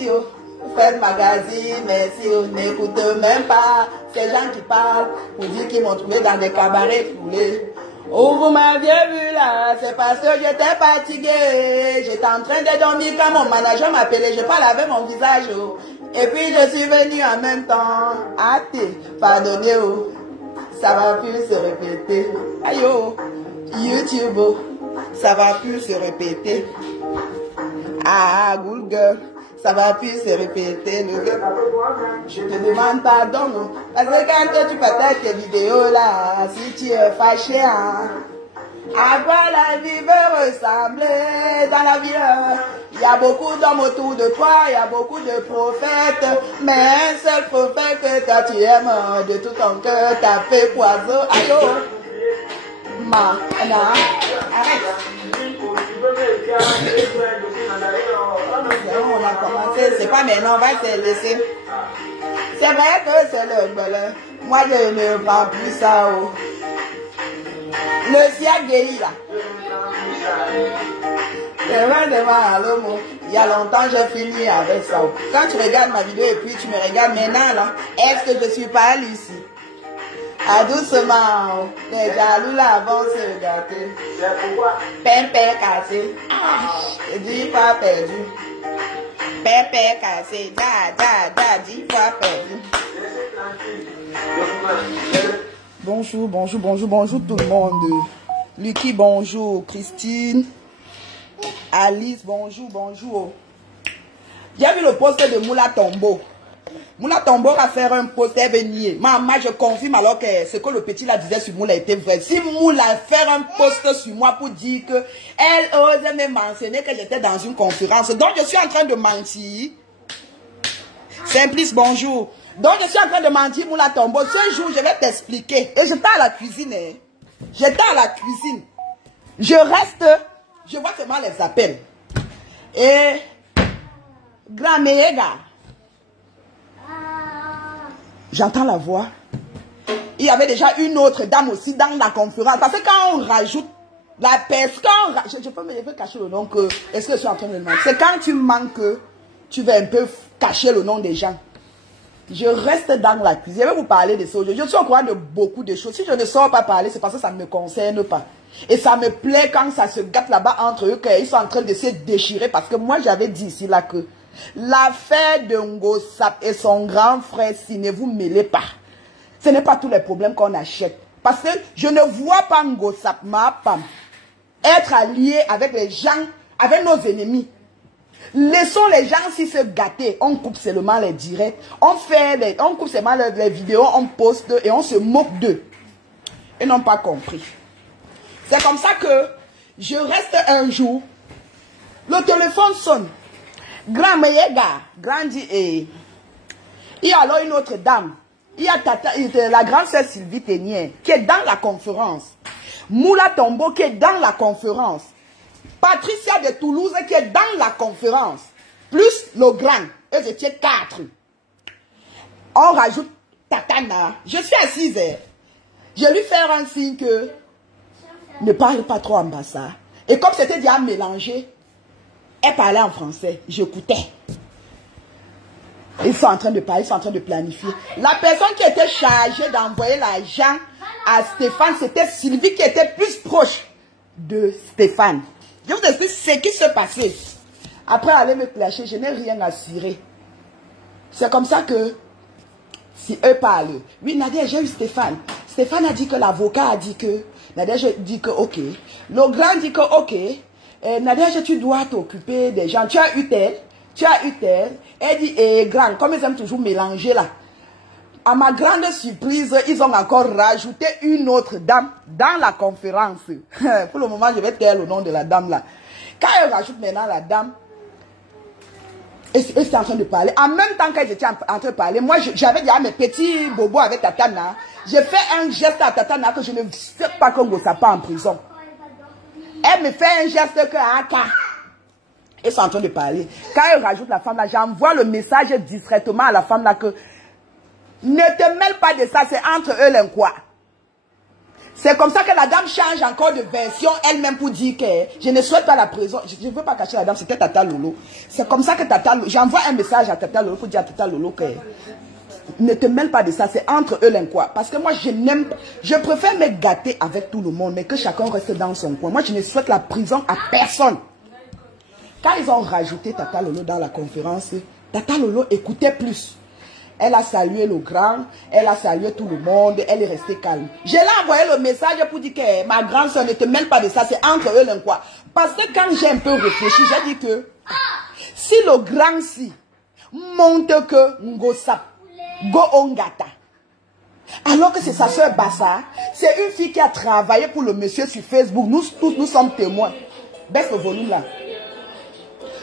merci, oh. Vous faites magazine, merci, oh. N'écoute même pas ces gens qui parlent pour dire qu'ils m'ont trouvé dans des cabarets foulés. Oh, vous m'aviez vu là, c'est parce que j'étais fatiguée. J'étais en train de dormir quand mon manager m'appelait. Je parle avec mon visage, oh. Et puis je suis venue en même temps. Pardonnez, oh. Ça va plus se répéter. Aïe, oh. YouTube, oh. Ça va plus se répéter. Ah, good girl. Ça va plus se répéter. Je te demande pardon. Non? Parce que quand tu partages tes vidéos là, si tu es fâché, hein, à quoi la vie veut ressembler dans la vie? Il y a beaucoup d'hommes autour de toi, il y a beaucoup de prophètes, mais un seul prophète que toi tu aimes de tout ton cœur t'a fait poison. Aïe, oh. Arrête. On a commencé, c'est pas maintenant, on va se laisser. C'est vrai que c'est le bonheur. Moi, je ne prends plus ça. Oh. Le ciel guérit là. C'est vraiment à l'homme. Il y a longtemps, j'ai fini avec ça. Quand tu regardes ma vidéo et puis tu me regardes maintenant, là, est-ce que je suis pas ici? Ah, doucement, les jaloux là vont se gâter. Pépé cassé. Ah, 10 fois perdu. Pépé cassé. Da, 10 fois perdu. Bonjour tout le monde. Lucky, bonjour. Christine. Alice, bonjour. J'ai vu le poste de Moula Tombo. Moula Tombo va faire un post, elle veut nier. Maman, je confirme alors que ce que le petit là disait sur Moula était vrai. Si Moula fait un post sur moi pour dire que elle ose me mentionner que j'étais dans une conférence, donc je suis en train de mentir. Simplice, bonjour. Donc je suis en train de mentir, Moula Tombo. Ce jour, je vais t'expliquer. Et j'étais à la cuisine. J'étais à la cuisine. Je reste, je vois comment les appelle. Et grand-mère, j'entends la voix. Il y avait déjà une autre dame aussi dans la conférence. Parce que quand on rajoute la personne, je peux cacher le nom que... Est-ce que je suis en train de le demander? C'est quand tu manques, tu veux un peu cacher le nom des gens. Je reste dans la cuisine. Je vais vous parler de ça aujourd'hui. Je suis au courant de beaucoup de choses. Si je ne sors pas parler, c'est parce que ça ne me concerne pas. Et ça me plaît quand ça se gâte là-bas entre eux, qu'ils sont en train de se déchirer. Parce que moi, j'avais dit ici là que l'affaire de Ngosap et son grand frère, si ne vous mêlez pas, ce n'est pas tous les problèmes qu'on achète. Parce que je ne vois pas Ngosap, ma femme, être allié avec les gens, avec nos ennemis. Laissons les gens si se gâter. On coupe seulement les directs. On coupe seulement les vidéos, on poste et on se moque d'eux. Ils n'ont pas compris. C'est comme ça que je reste un jour. Le téléphone sonne. Grand-mère, grandi et il y a alors une autre dame. Il y a la grande sœur Sylvie Ténier qui est dans la conférence. Moula Tombo qui est dans la conférence. Patricia de Toulouse qui est dans la conférence. Plus le grand. Eux étaient 4. On rajoute Tatana. Je suis assise. Je lui fais un signe que ne parle pas trop en bassa. Et comme c'était déjà mélangé, elle parlait en français. J'écoutais. Ils sont en train de parler, ils sont en train de planifier. La personne qui était chargée d'envoyer l'argent à Stéphane, c'était Sylvie qui était plus proche de Stéphane. Je vous explique ce qui se passait. Après aller me clasher, je n'ai rien assuré. C'est comme ça que, si eux parlent, oui Nadia, j'ai eu Stéphane. Stéphane a dit que l'avocat a dit que, Nadia dit que ok. Le grand dit que ok. Nadia, tu dois t'occuper des gens. Tu as eu tel. Elle dit, grand, comme ils aiment toujours mélanger là. À ma grande surprise, ils ont encore rajouté une autre dame dans la conférence. Pour le moment, je vais taire le nom de la dame là. Quand ils rajoutent maintenant la dame, et c'était en train de parler. En même temps qu'elles étaient en train de parler, moi j'avais déjà mes petits bobos avec Tatana. J'ai fait un geste à Tatana que je ne sais pas qu'on ne soit pas en prison. Elle me fait un geste que ils sont en train de parler. Quand elle rajoute la femme là, j'envoie le message discrètement à la femme là que ne te mêle pas de ça, c'est entre eux les quoi. C'est comme ça que la dame change encore de version elle-même pour dire que je ne souhaite pas la prison. Je ne veux pas cacher la dame, c'était Tata Lolo. C'est comme ça que Tata Lolo, j'envoie un message à Tata Lolo pour dire à Tata Lolo que ne te mêle pas de ça, c'est entre eux les quoi. Parce que moi, je n'aime pas, je préfère me gâter avec tout le monde, mais que chacun reste dans son coin. Moi, je ne souhaite la prison à personne. Quand ils ont rajouté Tata Lolo dans la conférence, Tata Lolo écoutait plus. Elle a salué le grand, elle a salué tout le monde, elle est restée calme. Je lui ai envoyé le message pour dire que ma grande soeur ne te mêle pas de ça, c'est entre eux les quoi. Parce que quand j'ai un peu réfléchi, j'ai dit que si le grand si monte que Ngosap, Go Ongata, alors que c'est sa soeur Bassa, c'est une fille qui a travaillé pour le monsieur sur Facebook. Nous tous, nous sommes témoins. Baisse le volume là.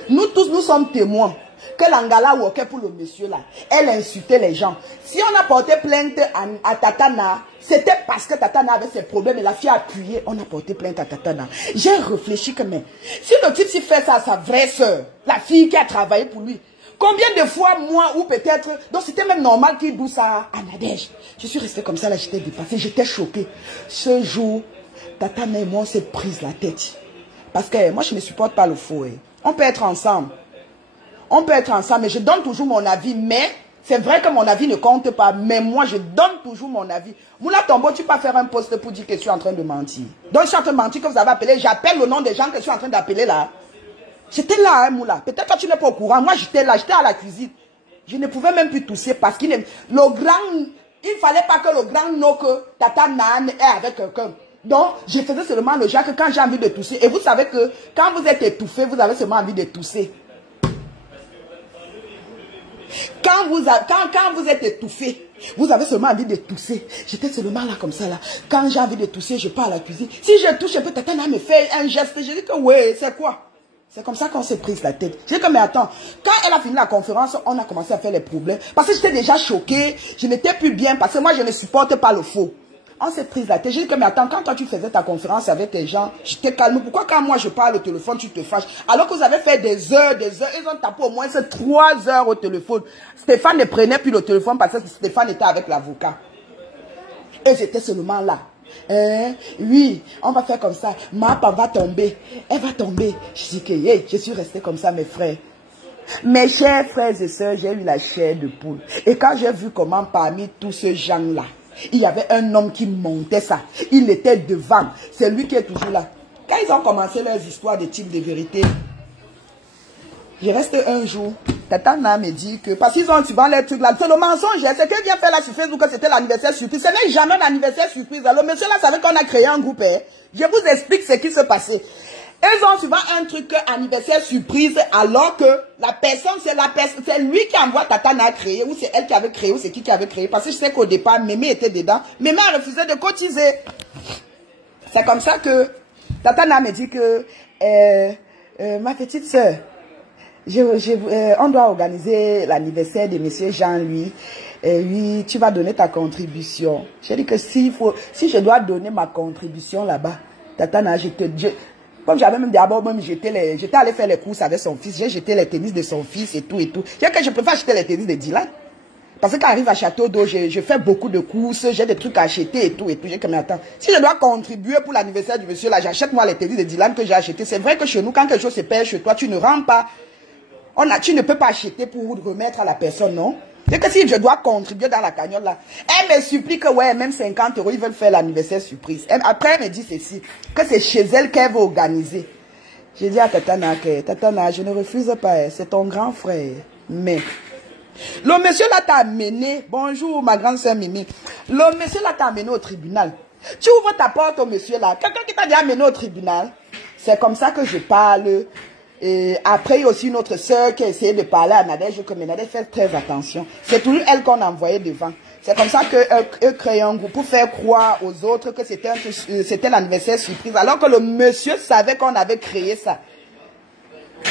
Nous tous, nous sommes témoins que l'Angala workait pour le monsieur là. Elle insultait les gens. Si on a porté plainte à Tatana, c'était parce que Tatana avait ses problèmes et la fille a appuyé. On a porté plainte à Tatana. J'ai réfléchi que mais si le type s'y fait ça à sa vraie soeur, la fille qui a travaillé pour lui, combien de fois moi ou peut-être, donc c'était même normal qu'il douce à Nadège. Je suis restée comme ça là, j'étais dépassée, j'étais choquée. Ce jour, Tatana et moi on s'est prise la tête. Parce que moi je ne supporte pas le faux. On peut être ensemble. On peut être ensemble, mais je donne toujours mon avis. Mais c'est vrai que mon avis ne compte pas. Mais moi, je donne toujours mon avis. Moula Tombo, tu peux pas faire un post pour dire que je suis en train de mentir. Donc, je suis en train de mentir que vous avez appelé. J'appelle le nom des gens que je suis en train d'appeler là. J'étais là, hein, Moula. Peut-être que tu n'es pas au courant. Moi, j'étais là. J'étais à la cuisine. Je ne pouvais même plus tousser parce qu'il le grand... Il ne fallait pas que le grand know que Tata Nan est avec quelqu'un. Donc, je faisais seulement le genre que quand j'ai envie de tousser. Et vous savez que quand vous êtes étouffé, vous avez seulement envie de tousser. Quand vous êtes étouffé, vous avez seulement envie de tousser. J'étais seulement là comme ça là. Quand j'ai envie de tousser, je pars à la cuisine. Si je touche un peu, Tatana me fait un geste. Je dis que oui, c'est quoi? C'est comme ça qu'on s'est prise la tête. Je dis que mais attends, quand elle a fini la conférence, on a commencé à faire les problèmes. Parce que j'étais déjà choquée, je n'étais plus bien parce que moi je ne supporte pas le faux. On s'est prise la tête. J'ai dit que mais attends, quand toi tu faisais ta conférence avec tes gens, j'étais calme. Pourquoi quand moi je parle au téléphone, tu te fâches? Alors que vous avez fait des heures, ils ont tapé au moins 3 heures au téléphone. Stéphane ne prenait plus le téléphone parce que Stéphane était avec l'avocat. Et j'étais seulement là. Oui, on va faire comme ça. Ma papa va tomber. Elle va tomber. Je dis que hey, je suis restée comme ça, mes frères. Mes chers frères et sœurs, j'ai eu la chair de poule. Et quand j'ai vu comment parmi tous ces gens-là, il y avait un homme qui montait ça. Il était devant. C'est lui qui est toujours là. Quand ils ont commencé leurs histoires de type de vérité, je reste un jour. Tatana me dit que, parce qu'ils ont souvent les trucs là, c'est le mensonge. C'est qu'elle vient faire là sur Facebook que c'était l'anniversaire surprise. Ce n'est jamais l'anniversaire surprise. Alors, monsieur là savait qu'on a créé un groupe. Je vous explique ce qui se passait. Ils ont souvent un truc anniversaire surprise, alors que la personne, c'est lui qui envoie Tatana à créer, ou c'est elle qui avait créé, ou c'est qui avait créé. Parce que je sais qu'au départ, Mémé était dedans. Mémé a refusé de cotiser. C'est comme ça que Tatana me dit que, ma petite soeur, on doit organiser l'anniversaire de monsieur Jean-Louis. Oui, tu vas donner ta contribution. J'ai dit que si je dois donner ma contribution là-bas, Tatana, comme j'avais même d'abord même j'étais allé faire les courses avec son fils, j'ai jeté les tennis de son fils et tout et tout. Je préfère acheter les tennis de Dylan. Parce que quand j'arrive à Château d'Eau, je fais beaucoup de courses, j'ai des trucs à acheter et tout et tout. J'ai comme attends, si je dois contribuer pour l'anniversaire du monsieur là, j'achète moi les tennis de Dylan que j'ai acheté. C'est vrai que chez nous, quand quelque chose se perd chez toi, tu ne rends pas. Tu ne peux pas acheter pour remettre à la personne, non? C'est que si je dois contribuer dans la cagnotte là, elle me supplie que ouais, même 50 €, ils veulent faire l'anniversaire surprise. Après, elle me dit ceci, que c'est chez elle qu'elle veut organiser. J'ai dit à Tatana que, Tatana, je ne refuse pas, c'est ton grand frère. Mais, le monsieur là t'a amené, bonjour ma grande soeur Mimi, le monsieur là t'a amené au tribunal. Tu ouvres ta porte au monsieur là, quelqu'un qui t'a déjà amené au tribunal. C'est comme ça que je parle. Et après, il y a aussi une autre sœur qui a essayé de parler à Nadège, que Nadège fait très attention. C'est toujours elle qu'on a envoyée devant. C'est comme ça qu'eux créent un groupe pour faire croire aux autres que c'était l'anniversaire surprise. Alors que le monsieur savait qu'on avait créé ça.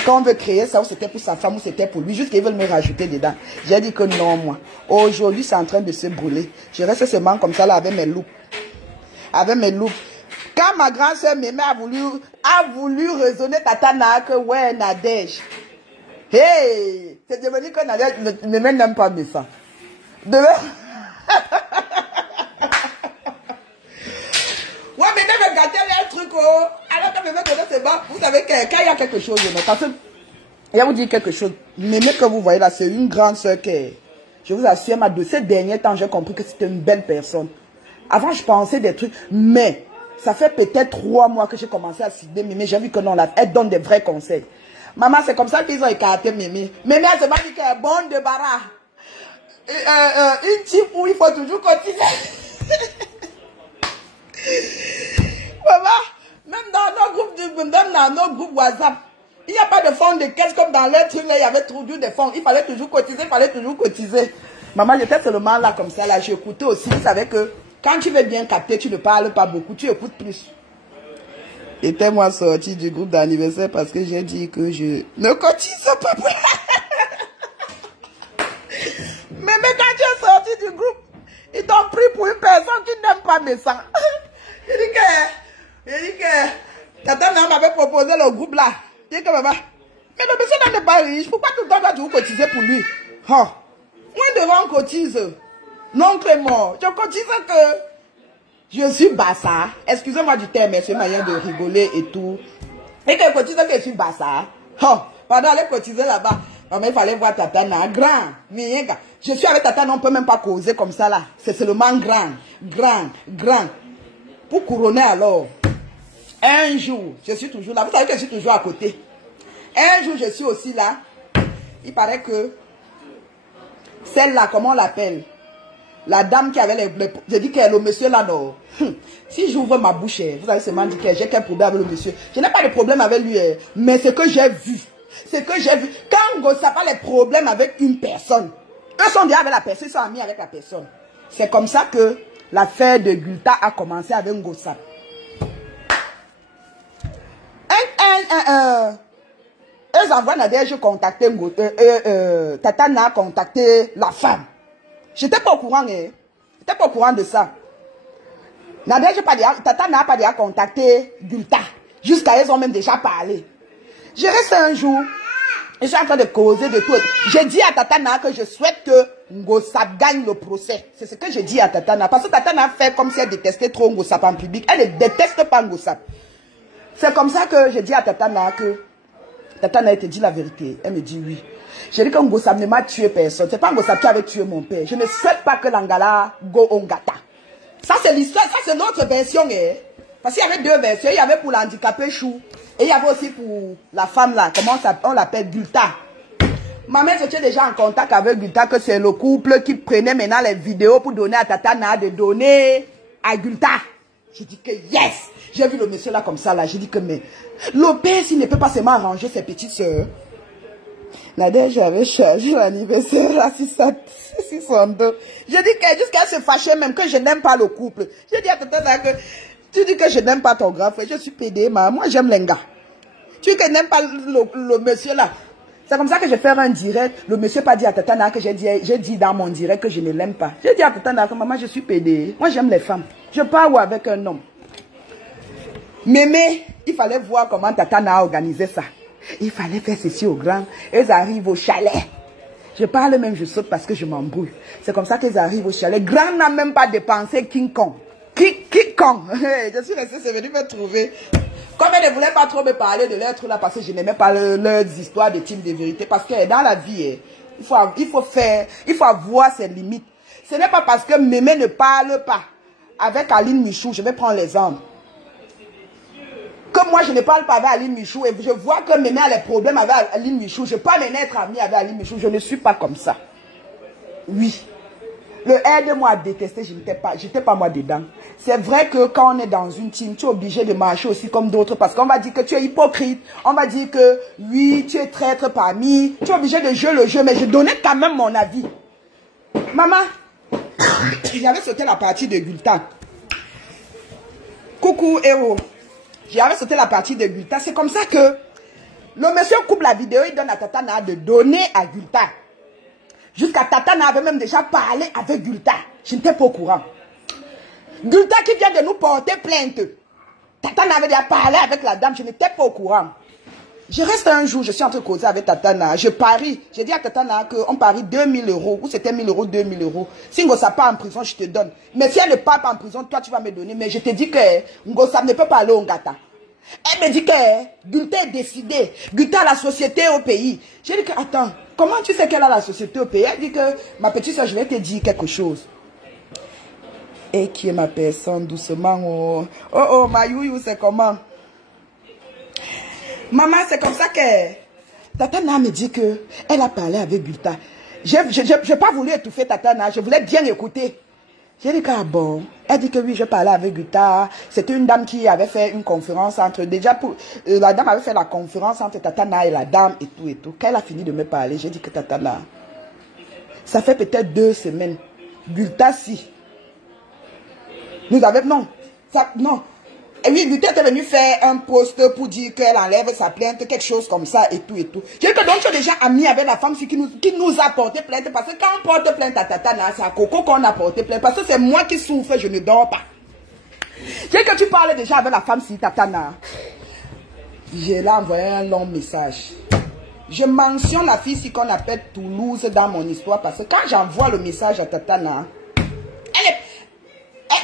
Quand on veut créer ça, ou c'était pour sa femme, ou c'était pour lui, juste qu'ils veulent me rajouter dedans. J'ai dit que non, moi. Aujourd'hui, c'est en train de se brûler. Je reste seulement comme ça là avec mes loupes. Avec mes loupes. Quand ma grande soeur Mémé a voulu raisonner Tatana que ouais, Nadège. Hey! C'est devenu que Nadège, Mémé n'aime pas mes ça. gâter les trucs, oh. Alors que Mémé donnait ses bas, vous savez que quand il y a quelque chose, parce que, il va vous dire quelque chose. Mémé que vous voyez là, c'est une grande soeur qui, je vous assure, de ces derniers temps, j'ai compris que c'était une belle personne. Avant, je pensais des trucs, mais ça fait peut-être 3 mois que j'ai commencé à citer Mémé. J'ai vu que non, elle donne des vrais conseils. Maman, c'est comme ça qu'ils ont écarté Mémé. Mémé, elle se m'a dit qu'elle est bonne de bara. Une type où il faut toujours cotiser. Maman, même dans nos groupes WhatsApp, il n'y a pas de fonds de caisse comme dans les trucs là, il y avait toujours des fonds. Il fallait toujours cotiser, Maman, j'étais seulement là comme ça, là, j'écoutais aussi. Vous savez que quand tu veux bien capter, tu ne parles pas beaucoup, tu écoutes plus. J'étais moi sorti du groupe d'anniversaire parce que j'ai dit que je ne cotise pas pour mais quand tu es sorti du groupe, ils t'ont pris pour une personne qui n'aime pas mes sangs. J'ai dit que Tata Nana m'avait proposé le groupe là. J'ai dit que maman, mais le monsieur n'est pas riche, pourquoi tout le temps tu cotiser pour lui? Oh, moi devant on cotise. L'oncle est mort. Je cotise que je suis bassa. Excusez-moi du terme, mais c'est moyen de rigoler et tout. Et que je cotise que je suis bassa. Oh, pendant aller cotiser là-bas, maman, il fallait voir Tata Nana. Grand. Je suis avec Tata Nana, on ne peut même pas causer comme ça là. C'est seulement grand. Pour couronner alors. Un jour, je suis toujours là. Vous savez que je suis toujours à côté. Un jour, je suis aussi là. Il paraît que celle-là, comment on l'appelle? La dame qui avait je dis que le monsieur là, non. Si j'ouvre ma bouche, vous avez seulement dit que j'ai quel problème avec le monsieur. Je n'ai pas de problème avec lui, mais ce que j'ai vu. Quand Gossap a les problèmes avec une personne, eux sont déjà avec la personne, ils sont amis avec la personne. C'est comme ça que l'affaire de Gulta a commencé avec Gossap. Eux envoient Nadège contacter Tata Nana a contacté la femme. J'étais pas au courant, j'étais pas au courant de ça. Nadège Tata Nana n'a pas déjà contacté Gulta. Jusqu'à elles ont même déjà parlé. Je reste un jour, je suis en train de causer de tout. J'ai dit à Tata Nana que je souhaite que Gossap gagne le procès. C'est ce que j'ai dit à Tata Nana. Parce que Tata Nana fait comme si elle détestait trop Gossap en public. Elle ne déteste pas Gossap. C'est comme ça que j'ai dit à Tata Nana que Tata Nana te dit la vérité. Elle me dit oui. J'ai dit que Gossap ne m'a tué personne. C'est pas Gossap qui avait tué mon père. Je ne souhaite pas que l'Angala go Ongata. Ça c'est l'histoire, ça c'est notre version. Parce qu'il y avait 2 versions. Il y avait pour l'handicapé Chou. Et il y avait aussi pour la femme là. Comment on l'appelle? Gulta. Ma mère était déjà en contact avec Gulta. Que c'est le couple qui prenait maintenant les vidéos pour donner à Tata Nana de donner à Gulta. J'ai dit que yes. J'ai vu le monsieur là comme ça là. J'ai dit que mais le père s'il ne peut pas seulement arranger ses petites soeurs. Nadège avait chargé l'anniversaire à 602. J'ai dit que jusqu'à se fâcher même que je n'aime pas le couple. J'ai dit à Tata Nana que tu dis que je n'aime pas ton grand frère. Je suis pédé, moi j'aime les gars. Tu dis que je n'aime pas le monsieur là. C'est comme ça que je fais un direct. Le monsieur pas dit à Tata Nana que j'ai dit dans mon direct que je ne l'aime pas. J'ai dit à Tata Nana que maman je suis pédé. Moi j'aime les femmes. Je parle avec un homme. Mais il fallait voir comment Tata Nana a organisé ça. Il fallait faire ceci au grand. Elles arrivent au chalet. Je parle même, je saute parce que je m'embrouille. C'est comme ça qu'elles arrivent au chalet. Grand n'a même pas dépensé King Kong. King Kong. Je suis restée, c'est venu me trouver. Comme elle ne voulait pas trop me parler de leur truc là, parce que je n'aimais pas leurs histoires de team de vérité. Parce que dans la vie, il faut avoir ses limites. Ce n'est pas parce que Mémé ne parle pas avec Aline Michou, je vais prendre l'exemple. Que moi je ne parle pas avec Aline Michou et je vois que Mémé a les problèmes avec Aline Michou. Je ne peux pas être amie avec Aline Michou. Je ne suis pas comme ça. Oui. Le aide-moi à détester, je n'étais pas moi dedans. C'est vrai que quand on est dans une team, tu es obligé de marcher aussi comme d'autres parce qu'on va dire que tu es hypocrite. On va dire que oui, tu es traître parmi. Tu es obligé de jouer le jeu, mais je donnais quand même mon avis. Maman, j'avais sauté la partie de Gulta. Coucou, héros. J'avais sauté la partie de Gulta. C'est comme ça que le monsieur coupe la vidéo, il donne à Tata Nana de donner à Gulta. Jusqu'à Tata Nana avait même déjà parlé avec Gulta. Je n'étais pas au courant. Gulta qui vient de nous porter plainte. Tata Nana avait déjà parlé avec la dame. Je n'étais pas au courant. Je reste un jour, je suis en train de causer avec Tatana. Je parie. J'ai dit à Tatana qu'on parie 2000 euros. Ou c'était 1000 euros, 2000 euros. Si Ngossa part en prison, je te donne. Mais si elle ne part pas en prison, toi, tu vas me donner. Mais je te dis que Ngossa ne peut pas aller au Ngata. Elle me dit que Gulta est décidée. Gulta a la société au pays. J'ai dit que, attends, comment tu sais qu'elle a la société au pays? Elle dit que, ma petite soeur, je vais te dire quelque chose. Et qui est ma personne, doucement. Oh, oh, ma youyou, c'est comment? Maman, c'est comme ça que Tatana me dit que elle a parlé avec Gulta. Je n'ai pas voulu étouffer Tatana, je voulais bien écouter. J'ai dit que, ah bon, elle dit que oui, je parlais avec Gulta. C'était une dame qui avait fait une conférence entre, la dame avait fait la conférence entre Tatana et la dame et tout et tout. Quand elle a fini de me parler, j'ai dit que Tatana, ça fait peut-être 2 semaines. Gulta, si. Nous avons, non. Et oui, Gulta était venue faire un post pour dire qu'elle enlève sa plainte, quelque chose comme ça et tout et tout. J'ai dit que donc tu es déjà ami avec la femme qui nous a porté plainte. Parce que quand on porte plainte à Tatana, c'est à Coco qu'on a porté plainte. Parce que c'est moi qui souffre, je ne dors pas. J'ai dit que tu parles déjà avec la femme si Tatana. J'ai là envoyé un long message. Je mentionne la fille qu'on appelle Toulouse dans mon histoire. Parce que quand j'envoie le message à Tatana,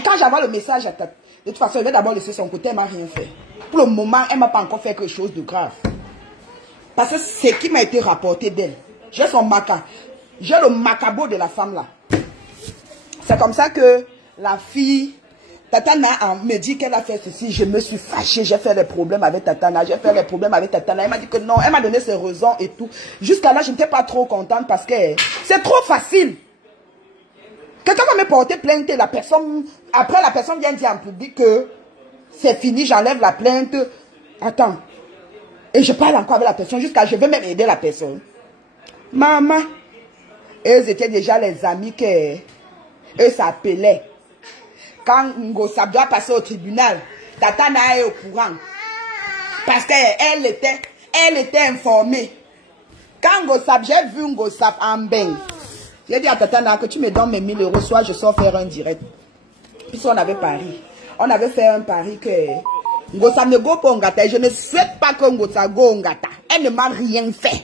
quand j'envoie le message à Tatana, de toute façon, elle va d'abord laisser son côté, elle ne m'a rien fait. Pour le moment, elle ne m'a pas encore fait quelque chose de grave. Parce que c'est ce qui m'a été rapporté d'elle. J'ai le macabo de la femme là. C'est comme ça que la fille, Tatana me dit qu'elle a fait ceci. Je me suis fâchée, j'ai fait des problèmes avec Tatana. Elle m'a dit que non, elle m'a donné ses raisons et tout. Jusqu'à là, je n'étais pas trop contente parce que c'est trop facile. Quelqu'un va me porter plainte et après la personne vient dire en public que c'est fini, j'enlève la plainte. Attends. Et je parle encore avec la personne jusqu'à je vais même aider la personne. Maman. Eux étaient déjà les amis que eux s'appelaient. Quand Ngossa doit passer au tribunal, Tatana est au courant. Parce qu'elle était informée. Quand Ngossa, j'ai vu Ngossa en bain. J'ai dit à Tatana que tu me donnes mes 1000 euros, soit je sors faire un direct. Puisqu'on avait pari. On avait fait un pari que Ngossa ne go pas au Ngata. Je ne souhaite pas que Ngossa go au Ngata. Elle ne m'a rien fait.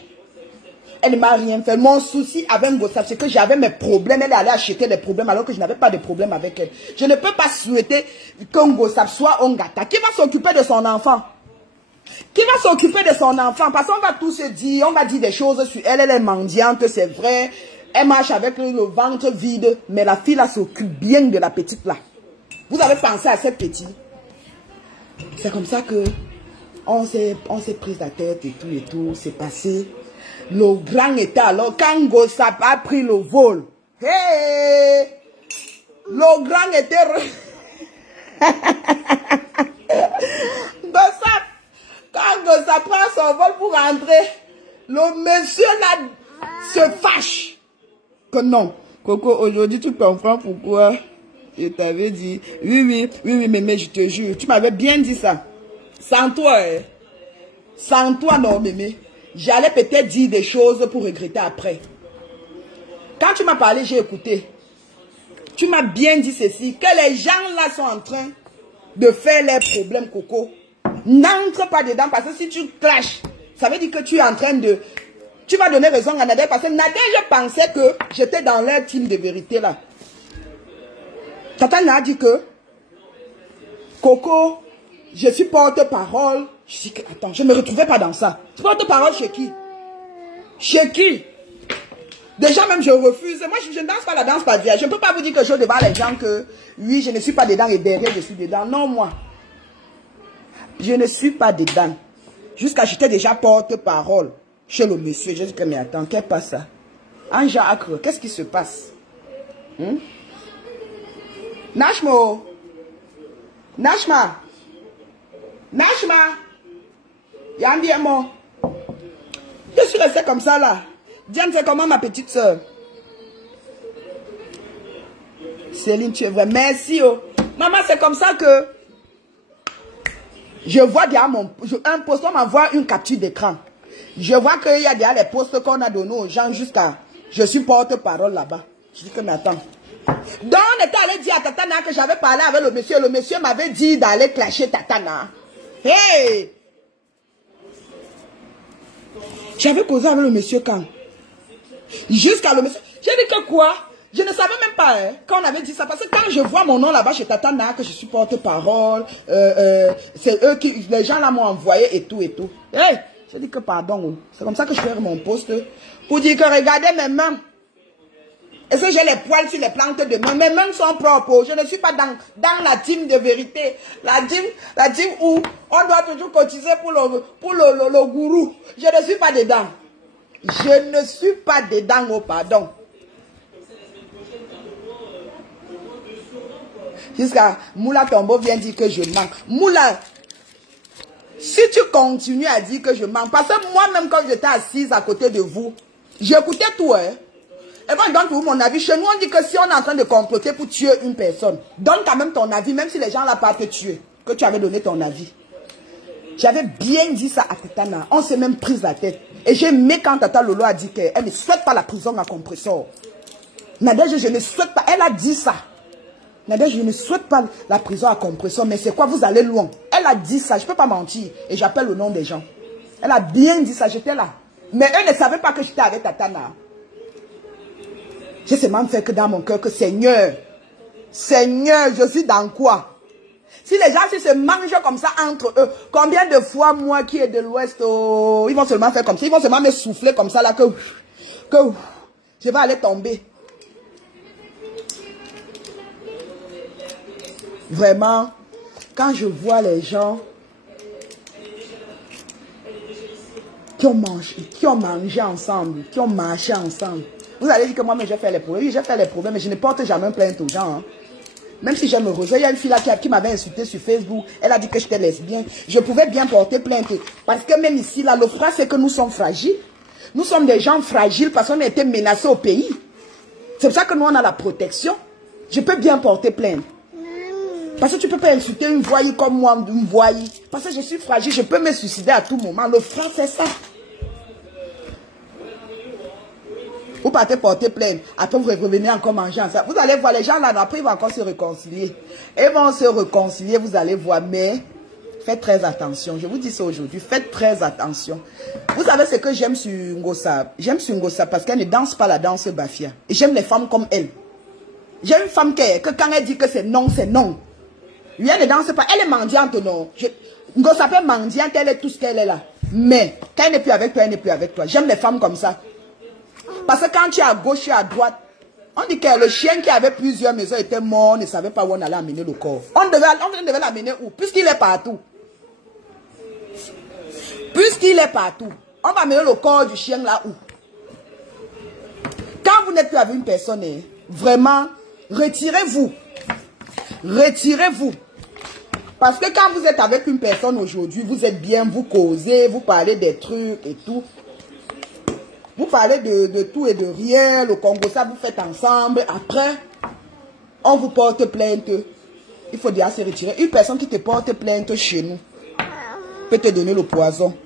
Elle ne m'a rien fait. Mon souci avec Ngossa, c'est que j'avais mes problèmes. Elle allait acheter des problèmes alors que je n'avais pas de problème avec elle. Je ne peux pas souhaiter que Ngossa soit au Ngata. Qui va s'occuper de son enfant? Qui va s'occuper de son enfant? Parce qu'on va tous se dire, on va dire des choses sur elle. Elle est mendiante, c'est vrai. Elle marche avec le ventre vide, mais la fille là s'occupe bien de la petite là. Vous avez pensé à cette petite? C'est comme ça que on s'est pris la tête et tout, c'est passé. Le grand état alors, quand Ngossa a pris le vol, hey, le grand était... Quand Ngossa prend son vol pour rentrer, le monsieur là se fâche. Que non, Coco, aujourd'hui tu comprends pourquoi je t'avais dit, oui, mémé, je te jure, tu m'avais bien dit ça. Sans toi, sans toi, non, mémé, j'allais peut-être dire des choses pour regretter après. Quand tu m'as parlé, j'ai écouté. Tu m'as bien dit ceci, que les gens là sont en train de faire leurs problèmes, Coco. N'entre pas dedans parce que si tu clashes, ça veut dire que tu es en train de... Tu vas donner raison à Nader parce que Nader, je pensais que j'étais dans leur team de vérité là. Tatana a dit que Coco, je suis porte-parole. Je dis que, attends, je ne me retrouvais pas dans ça. Tu porte-parole chez qui? Chez qui? Déjà même je refuse. Moi je ne danse pas la danse pas Je ne peux pas vous dire que je devant les gens que oui, je ne suis pas dedans et derrière je suis dedans. Non, moi. Je ne suis pas dedans. Jusqu'à j'étais déjà porte-parole. Chez le monsieur, je dis que mais attends, qu'est-ce qui passe ça? Ange-Acre, qu'est-ce qui se passe? Nashmo, Nashma, Yandiemo. Je suis restée comme ça là. Diane, c'est comment ma petite soeur? Céline, tu es vrai. Merci. Oh. Maman, c'est comme ça que je vois derrière un post, on m'envoie une capture d'écran. Je vois qu'il y a déjà les postes qu'on a donnés aux gens jusqu'à... Je suis porte-parole là-bas. Je dis que mais attends. Donc on était allé dire à Tatana que j'avais parlé avec le monsieur. Le monsieur m'avait dit d'aller clasher Tatana. Hey! J'avais causé avec le monsieur quand? Jusqu'à le monsieur. J'ai dit que quoi? Je ne savais même pas hein, quand on avait dit ça. Parce que quand je vois mon nom là-bas chez Tatana, que je suis porte-parole, c'est eux qui, les gens là m'ont envoyé et tout et tout. Hey, j'ai dit que pardon. C'est comme ça que je fais mon poste. Pour dire que regardez mes mains. Est-ce que j'ai les poils sur les plantes de main? Mes mains sont propres. Je ne suis pas dans la team de vérité. La team où on doit toujours cotiser pour le gourou. Je ne suis pas dedans. Je ne suis pas dedans, oh pardon. Jusqu'à Moula Tombo vient dire que je manque. Moula, si tu continues à dire que je manque, parce que moi-même quand j'étais assise à côté de vous, j'écoutais tout, hein. Et moi, je donne toujours mon avis. Chez nous, on dit que si on est en train de comploter pour tuer une personne, donne quand même ton avis, même si les gens n'ont pas te tuer, que tu avais donné ton avis. J'avais bien dit ça à Tatana. On s'est même prise la tête. Et j'ai aimé quand Tata Lolo a dit qu'elle ne souhaite pas la prison à compresseur. Nadège, je ne souhaite pas. Elle a dit ça. Nadège, je ne souhaite pas la prison à compresseur. Mais c'est quoi, vous allez loin. Elle a dit ça. Je ne peux pas mentir. Et j'appelle le nom des gens. Elle a bien dit ça. J'étais là. Mais eux ne savaient pas que j'étais avec Tatana. J'ai seulement fait que dans mon cœur que Seigneur, je suis dans quoi? Si les gens se mangent comme ça entre eux, combien de fois moi qui est de l'Ouest, ils vont seulement faire comme ça, ils vont seulement me souffler comme ça là que je vais aller tomber. Vraiment, quand je vois les gens qui ont mangé ensemble, qui ont marché ensemble, vous allez dire que moi, mais j'ai fait les problèmes. Oui, j'ai fait les problèmes, mais je ne porte jamais plainte aux gens. Hein. Même si j'aime Rosé, il y a une fille là qui m'avait insulté sur Facebook. Elle a dit que j'étais lesbienne. Je pouvais bien porter plainte. Parce que même ici, là, le phrase, c'est que nous sommes fragiles. Nous sommes des gens fragiles parce qu'on a été menacés au pays. C'est pour ça que nous, on a la protection. Je peux bien porter plainte. Parce que tu ne peux pas insulter une voyue comme moi, une voyue. Parce que je suis fragile, je peux me suicider à tout moment. Le phrase, c'est ça. Vous partez porter plainte. Après, vous revenez encore manger ensemble. Vous allez voir les gens là, après, ils vont encore se réconcilier. Ils vont se réconcilier, vous allez voir. Mais, faites très attention. Je vous dis ça aujourd'hui. Faites très attention. Vous savez ce que j'aime sur Ngossab? J'aime sur Ngossab parce qu'elle ne danse pas la danse Bafia. Et j'aime les femmes comme elle. J'ai une femme que quand elle dit que c'est non, c'est non. Lui, elle ne danse pas. Elle est mendiante, non. Ngossab est mendiante, elle est tout ce qu'elle est là. Mais, quand elle n'est plus avec toi, elle n'est plus avec toi. J'aime les femmes comme ça. Parce que quand tu es à gauche, tu es à droite, on dit que le chien qui avait plusieurs maisons était mort, on ne savait pas où on allait amener le corps. On devait l'amener où? Puisqu'il est partout. Puisqu'il est partout, on va amener le corps du chien là où? Quand vous n'êtes plus avec une personne, vraiment, retirez-vous. Retirez-vous. Parce que quand vous êtes avec une personne aujourd'hui, vous êtes bien, vous causez, vous parlez des trucs et tout. Vous parlez de tout et de rien, le Congo, ça vous faites ensemble. Après, on vous porte plainte. Il faut déjà se retirer. Une personne qui te porte plainte chez nous peut te donner le poison.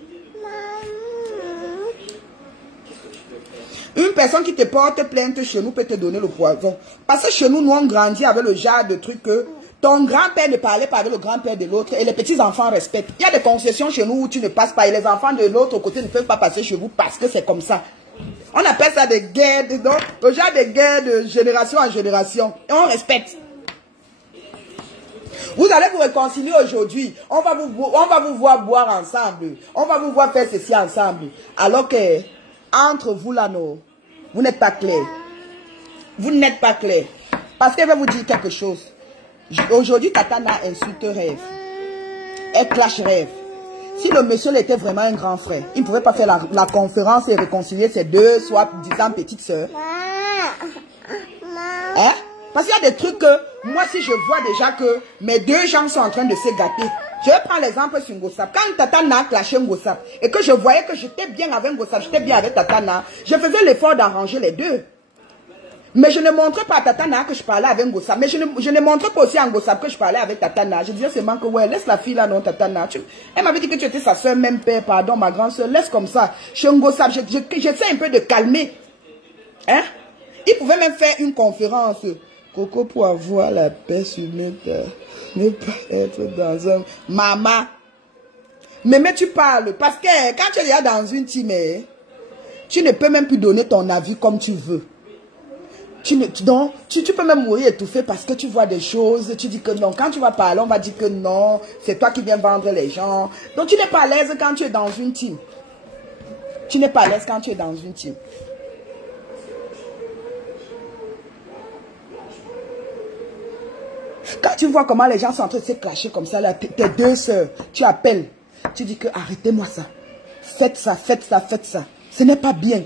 Une personne qui te porte plainte chez nous peut te donner le poison. Parce que chez nous, nous on grandit avec le genre de truc que ton grand-père ne parlait pas avec le grand-père de l'autre et les petits-enfants respectent. Il y a des concessions chez nous où tu ne passes pas et les enfants de l'autre côté ne peuvent pas passer chez vous parce que c'est comme ça. On appelle ça des guerres, donc, le genre de guerres de génération en génération. Et on respecte. Vous allez vous réconcilier aujourd'hui. On va vous voir boire ensemble. On va vous voir faire ceci ensemble. Alors que, entre vous là, non, vous n'êtes pas clair. Vous n'êtes pas clair. Parce qu'elle va vous dire quelque chose. Aujourd'hui, Tatana insulte rêve. Elle clash rêve. Si le monsieur était vraiment un grand frère, il ne pouvait pas faire la conférence et réconcilier ses deux, soit disant petites sœurs. Hein? Parce qu'il y a des trucs que, moi si je vois déjà que mes deux gens sont en train de se gâter. Je vais prendre l'exemple sur Ngossab. Quand Tatana a clashé Ngossab, et que je voyais que j'étais bien avec Ngossab, j'étais bien avec Tatana, je faisais l'effort d'arranger les deux. Mais je ne montrais pas à Tatana que je parlais avec Ngossab. Mais je ne montrais pas aussi à Ngossab que je parlais avec Tatana. Je disais seulement que, ouais, laisse la fille là, non, Tatana. Elle m'avait dit que tu étais sa soeur, même père, pardon, ma grande soeur. Laisse comme ça. Chez Ngossab, j'essaie un peu de calmer. Hein? Il pouvait même faire une conférence. Coco, pour avoir la paix sur notre terre, ne pas être dans un... Maman. Mais tu parles. Parce que quand tu es là dans une team, Tu ne peux même plus donner ton avis comme tu veux. Tu peux même mourir étouffé parce que tu vois des choses, tu dis que non. Quand tu vas parler, on va dire que non, c'est toi qui viens vendre les gens. Donc tu n'es pas à l'aise quand tu es dans une team. Tu n'es pas à l'aise quand tu es dans une team. Quand tu vois comment les gens sont en train de se clasher comme ça, là, tes deux sœurs, tu appelles, tu dis que arrêtez-moi ça. Faites ça, faites ça, faites ça. Ce n'est pas bien.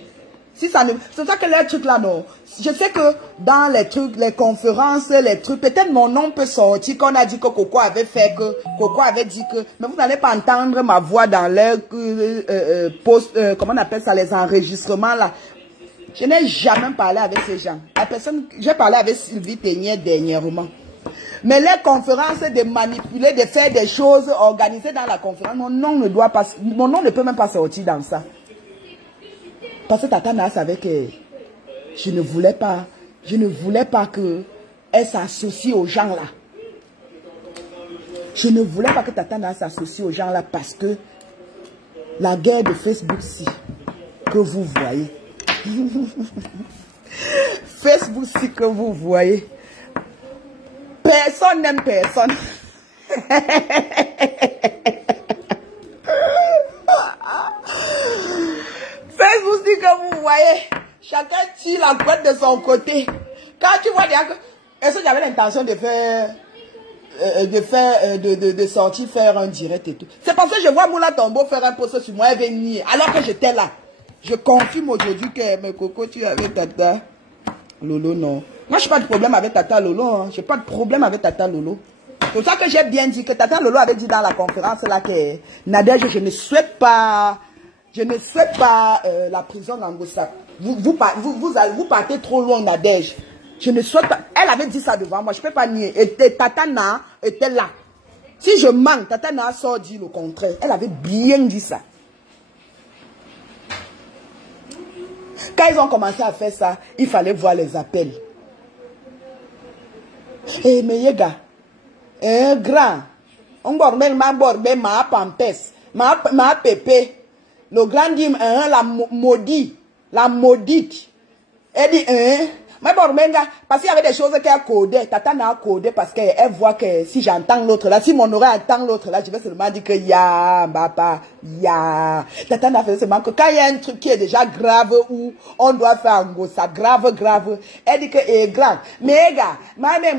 Si ça ne... C'est ça que les trucs là, non. Je sais que dans les trucs, les conférences, les trucs, peut-être mon nom peut sortir, qu'on a dit que Coco avait fait, que Coco avait dit que... Mais vous n'allez pas entendre ma voix dans les comment on appelle ça, les enregistrements là. Je n'ai jamais parlé avec ces gens. La personne, j'ai parlé avec Sylvie Ténier dernièrement. Mais les conférences, de manipuler, de faire des choses organisées dans la conférence, mon nom ne peut même pas sortir dans ça. Parce que Tata Nana savait que je ne voulais pas qu'elle s'associe aux gens là. Je ne voulais pas que Tata Nana s'associe aux gens là parce que la guerre de Facebook, si, que vous voyez. Facebook, si, que vous voyez. Personne n'aime personne. Facebook dit que vous voyez, chacun tire la couette de son côté. Quand tu vois déjà que, est-ce que j'avais l'intention de faire, de sortir faire un direct et tout. C'est parce que je vois Moula Tombo faire un post sur moi et venir, alors que j'étais là. Je confirme aujourd'hui que mes cocos, tu es avec Tata Lolo, non. Moi, je n'ai pas de problème avec Tata Lolo. Hein. Je n'ai pas de problème avec Tata Lolo. C'est pour ça que j'ai bien dit que Tata Lolo avait dit dans la conférence là que Nadège, je ne souhaite pas la prison d'Angossa. Vous partez trop loin, Nadège. Je ne souhaite pas. Elle avait dit ça devant moi. Je ne peux pas nier. Et Tata Na était là. Si je manque, Tata Na sort dire le contraire. Elle avait bien dit ça. Quand ils ont commencé à faire ça, il fallait voir les appels. Eh, mais les gars, grand, on borde ma pampès, ma pépé, le grand dit, la maudite, elle dit, mais parce qu'il y avait des choses qu'elle codait, Tata n'a codé parce qu'elle voit que si j'entends l'autre là, si mon oreille entend l'autre là, je vais seulement dire que ya, papa, ya. Tata n'a fait seulement que quand il y a un truc qui est déjà grave ou on doit faire un go, ça grave, elle dit que est grave. Mais gars, ma mère,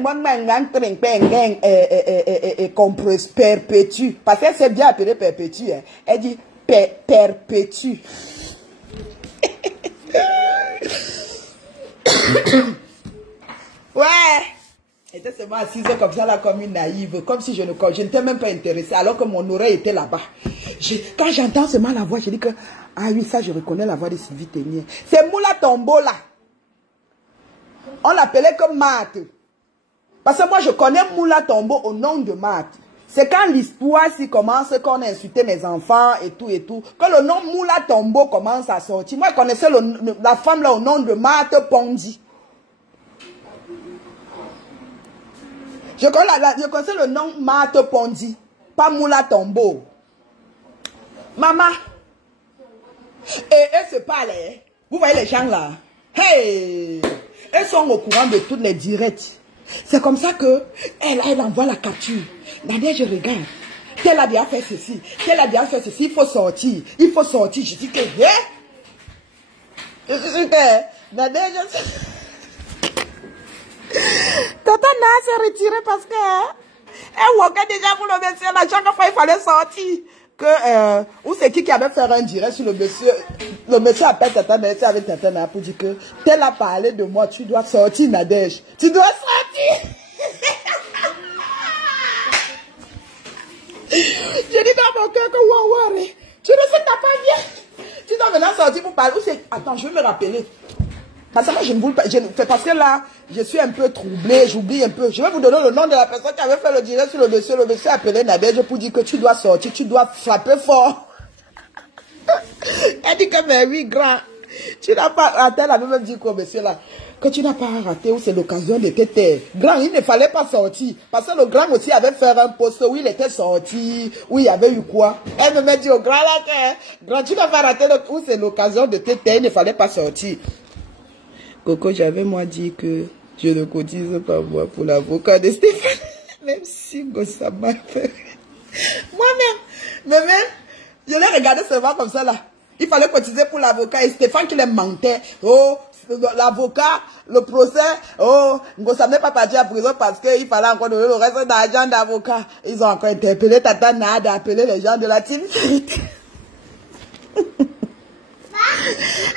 compresse, perpétue. Parce qu'elle s'est bien appelée perpétue, hein. Elle dit perpétue. Ouais. Elle était seulement assise comme ça là, comme une naïve, comme si je n'étais même pas intéressée, alors que mon oreille était là-bas. Quand j'entends seulement la voix, je dis que, ah oui, ça je reconnais la voix de Sylvie Ténier. C'est Moula Tombo là. On l'appelait comme Matt. Parce que moi je connais Moula Tombo au nom de Matt. C'est quand l'histoire s'y commence, qu'on a insulté mes enfants et tout et tout. Quand le nom Moula Tombo commence à sortir. Moi je connaissais la femme là au nom de Matt Pondi. Je connaissais le nom Matt Pondi, pas Moula Tombo. Maman, et elles se parlent, hein? Vous voyez les gens là, hey, elles sont au courant de toutes les directs. C'est comme ça que elle envoie la capture. Nadège, je regarde. Tel a déjà fait ceci, tel a déjà fait ceci, il faut sortir. Je dis que, je suis que, Nadège, Tata Na s'est retirée parce que elle walkait déjà pour le monsieur. La chaque fois il fallait sortir. Que ou c'est qui avait fait un direct sur le monsieur. Le monsieur appelle Tata Na avec Tata Na pour dire que tel a parlé de moi. Tu dois sortir, Nadège. Tu dois sortir. Je dis dans mon cœur que wow, tu ne sais pas bien. Tu dois maintenant sortir pour parler. Attends, je vais me rappeler. Parce que moi, je ne voulais pas. Parce que là, je suis un peu troublée, j'oublie un peu. Je vais vous donner le nom de la personne qui avait fait le direct sur le monsieur. Le monsieur appelé Nadège pour dire que tu dois sortir, tu dois frapper fort. Elle dit que, mais oui, grand. Tu n'as pas raté, elle avait même dit quoi, monsieur là, que tu n'as pas raté ou c'est l'occasion de te taire. Grand, il ne fallait pas sortir. Parce que le grand aussi avait fait un poste où il était sorti, où il y avait eu quoi. Elle me dit au grand là que, grand, tu n'as pas raté où c'est l'occasion de te taire, il ne fallait pas sortir. Coco, j'avais moi dit que je ne cotise pas moi pour l'avocat de Stéphane. Même si ça m'a fait. Moi-même, je l'ai regardé seulement comme ça là. Il fallait cotiser pour l'avocat et Stéphane qui les mentait. Oh, l'avocat, le procès, oh, ça n'est pas parti à prison parce qu'il fallait encore donner le reste d'argent d'avocat. Ils ont encore interpellé Tata Nada, appelé les gens de la team.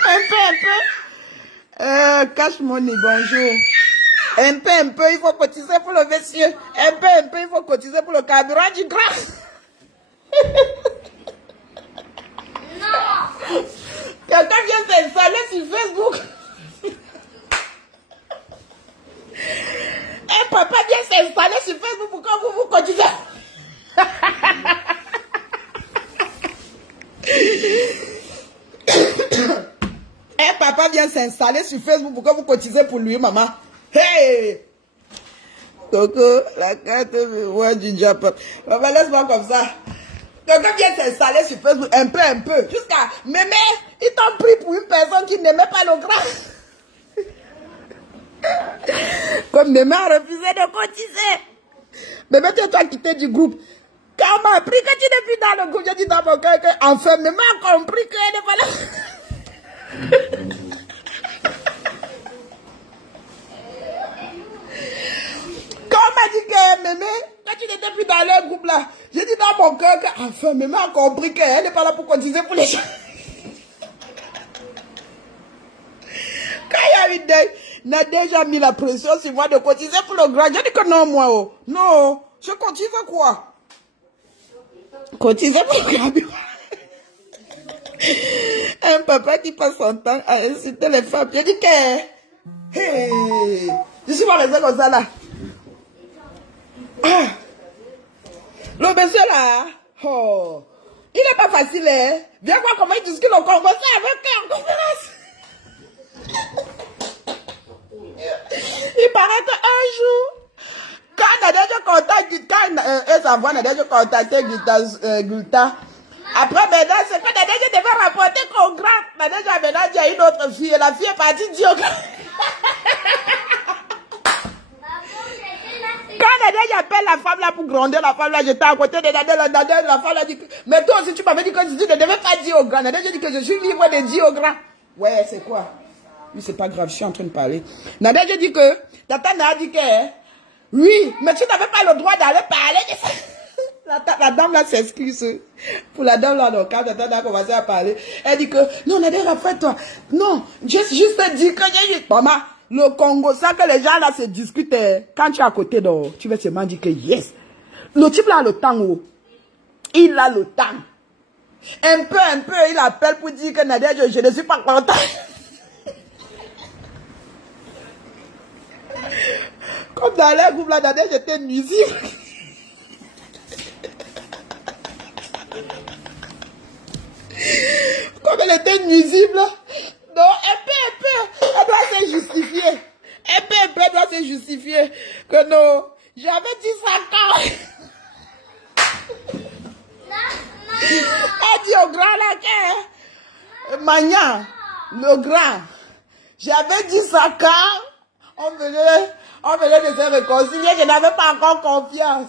un peu. Cash money, bonjour. Un peu, il faut cotiser pour le monsieur. Un peu, il faut cotiser pour le carburant du grand. Non. Quelqu'un vient s'installer sur Facebook. Un papa vient s'installer sur Facebook pour que vous cotisez. Un papa vient s'installer sur Facebook pour que vous cotisez pour lui, maman. Hey! Coco, la carte mémoire du Japon. Maman, laisse-moi comme ça. Quelqu'un vient s'installer sur Facebook un peu. Jusqu'à Mémé, il t'en prie pour une personne qui n'aimait pas le grand. Comme Mémé a refusé de cotiser. Mémé, tu as quitté du groupe. Quand on m'a appris que tu n'es plus dans le groupe, j'ai dit dans mon cœur que enfin Mémé a compris qu'elle n'est pas là. Quand on m'a dit que Mémé, quand tu n'étais plus dans le groupe là, j'ai dit dans mon cœur que enfin Mémé a compris qu'elle n'est pas là pour cotiser pour les gens. Quand il y a eu n'a déjà mis la pression sur moi de cotiser pour le grand, j'ai dit que non, moi, oh. Non, je cotise quoi? Cotiser pour le grand. Un papa qui passe son temps à inciter les femmes. J'ai dit que, hey, je suis pas restée comme ça là. Ah. Le monsieur là, oh, il n'est pas facile, hein. Viens voir comment il discute au Congo avec en conférence. Il paraît qu'un jour, quand Nadège contacte, quand sa voix Nadège contacté Gulta, après maintenant, c'est que Nadège devait rapporter qu'au grand, Nadège a maintenant dit à une autre fille, et la fille est partie dire au grand. Quand Nadège appelle la femme là pour gronder, la femme là, j'étais à côté de Nadège, la femme là dit que, mais toi aussi tu m'avais dit que tu ne devais pas dire au grand. Nadège dit que je suis libre de dire au grand. Ouais, c'est quoi? Oui, c'est pas grave, je suis en train de parler. Nadège dit que, Tata n'a dit que, oui, mais tu n'avais pas le droit d'aller parler. La dame là s'excuse. Pour la dame là, quand Tata a commencé à parler, elle dit que, non, Nadège, après toi, non, juste dit que j'ai eu, maman, le Congo, ça que les gens là se discutent, quand tu es à côté d'eux, tu vas seulement dire que yes. Le type là a le temps, oh. Il a le temps. Un peu, il appelle pour dire que Nadège, je ne suis pas content. Comme dans les groupes là, Nadège était nuisible. Comme elle était nuisible, non, un peu, elle doit se justifier. Un peu, elle doit se justifier. Que non, j'avais dit ça quand. Elle dit au grand là que, Magnan, le grand, j'avais dit ça quand on venait de se réconcilier, je n'avais pas encore confiance.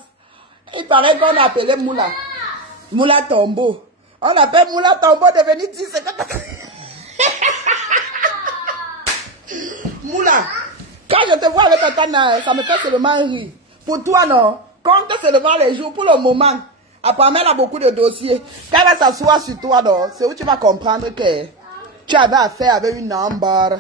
Il paraît qu'on appelait Moula Tombo. On appelle Moula Tombo devenu 10 secondes. Moula, quand je te vois avec Tata, ça me fait seulement rire. Pour toi, non. Compte seulement les jours, pour le moment. Apparemment, elle a beaucoup de dossiers. Quand elle va s'asseoir sur toi, c'est où tu vas comprendre que tu avais affaire avec une ambar.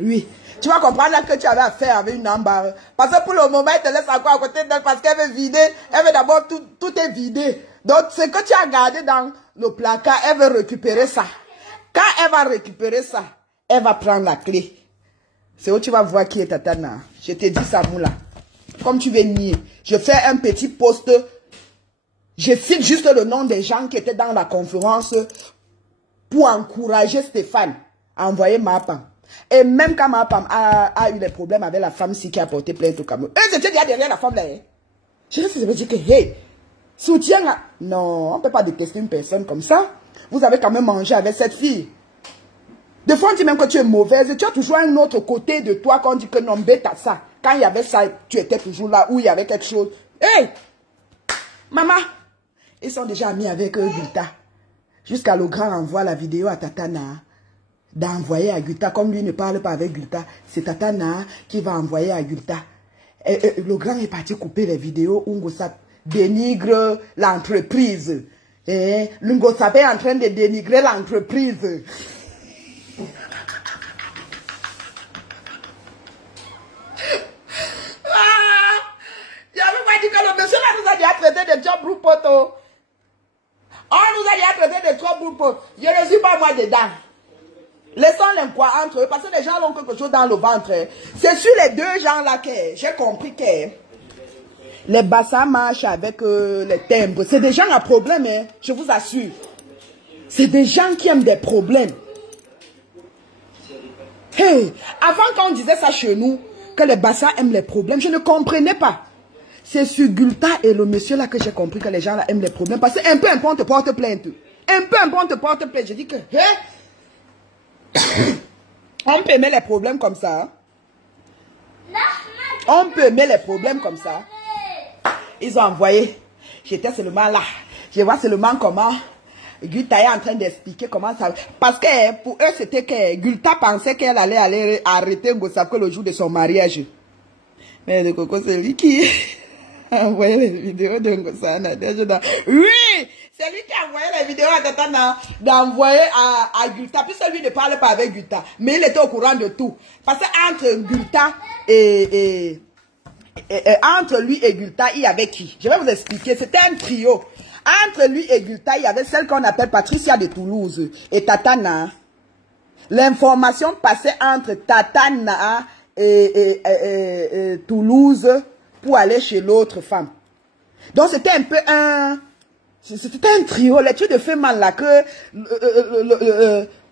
Oui. Tu vas comprendre que tu avais affaire avec une ambar. Parce que pour le moment, elle te laisse encore à côté d'elle parce qu'elle veut vider. Elle veut d'abord tout est vidé. Donc, ce que tu as gardé dans le placard, elle veut récupérer ça. Quand elle va récupérer ça, elle va prendre la clé. C'est où tu vas voir qui est Tatana. Je te dis ça, Moula. Comme tu veux nier. Je fais un petit post. Je cite juste le nom des gens qui étaient dans la conférence pour encourager Stéphane envoyé Mapam. Et même quand Mapam a eu des problèmes avec la femme qui a porté plainte au Cameroun. Eux étaient déjà derrière la femme là. Hein. Je sais pas dire que, hey, soutien à... Non, on ne peut pas détester une personne comme ça. Vous avez quand même mangé avec cette fille. Des fois, on dit même que tu es mauvaise. Tu as toujours un autre côté de toi quand on dit que non, bête à ça. Quand il y avait ça, tu étais toujours là où il y avait quelque chose. Hey! Maman! Ils sont déjà amis avec Gulta. Jusqu'à le grand envoie la vidéo à Tatana. D'envoyer à Gulta. Comme lui ne parle pas avec Gulta, c'est Tatana qui va envoyer à Gulta. Le grand est parti couper les vidéos où Ngosap dénigre l'entreprise. Et Ngosap est en train de dénigrer l'entreprise. Le monsieur là nous a déjà traité de job poto. On nous a déjà traité de job poto. Je ne suis pas moi dedans. Laissons-les quoi entre eux parce que les gens ont quelque chose dans le ventre. C'est sur les deux gens là que j'ai compris que les bassins marchent avec les timbres. C'est des gens à problème, hein, je vous assure. C'est des gens qui aiment des problèmes. Hey, avant quand on disait ça chez nous, que les bassins aiment les problèmes, je ne comprenais pas. C'est sur Gulta et le monsieur là que j'ai compris que les gens là aiment les problèmes. Parce que un peu on te porte plainte. Un peu on te porte plainte. Je dis que, hein? On peut aimer les problèmes comme ça. Hein? On peut aimer les problèmes comme ça. Ils ont envoyé. J'étais seulement là. Je vois seulement comment Gulta est en train d'expliquer comment ça... Parce que pour eux, c'était que Gulta pensait qu'elle allait aller arrêter Ngosapko le jour de son mariage. Mais le coco, c'est lui qui... envoyé les vidéos de Ngosana. Oui, c'est lui qui a envoyé les vidéos à Tatana d'envoyer à Gulta. Puis celui ne parle pas avec Gulta. Mais il était au courant de tout. Parce que entre Gulta et entre lui et Gulta, il y avait qui? Je vais vous expliquer. C'était un trio. Entre lui et Gulta, il y avait celle qu'on appelle Patricia de Toulouse et Tatana. L'information passait entre Tatana et Toulouse pour aller chez l'autre femme. Donc c'était un peu un... C'était un trio. Les trucs de fait mal là que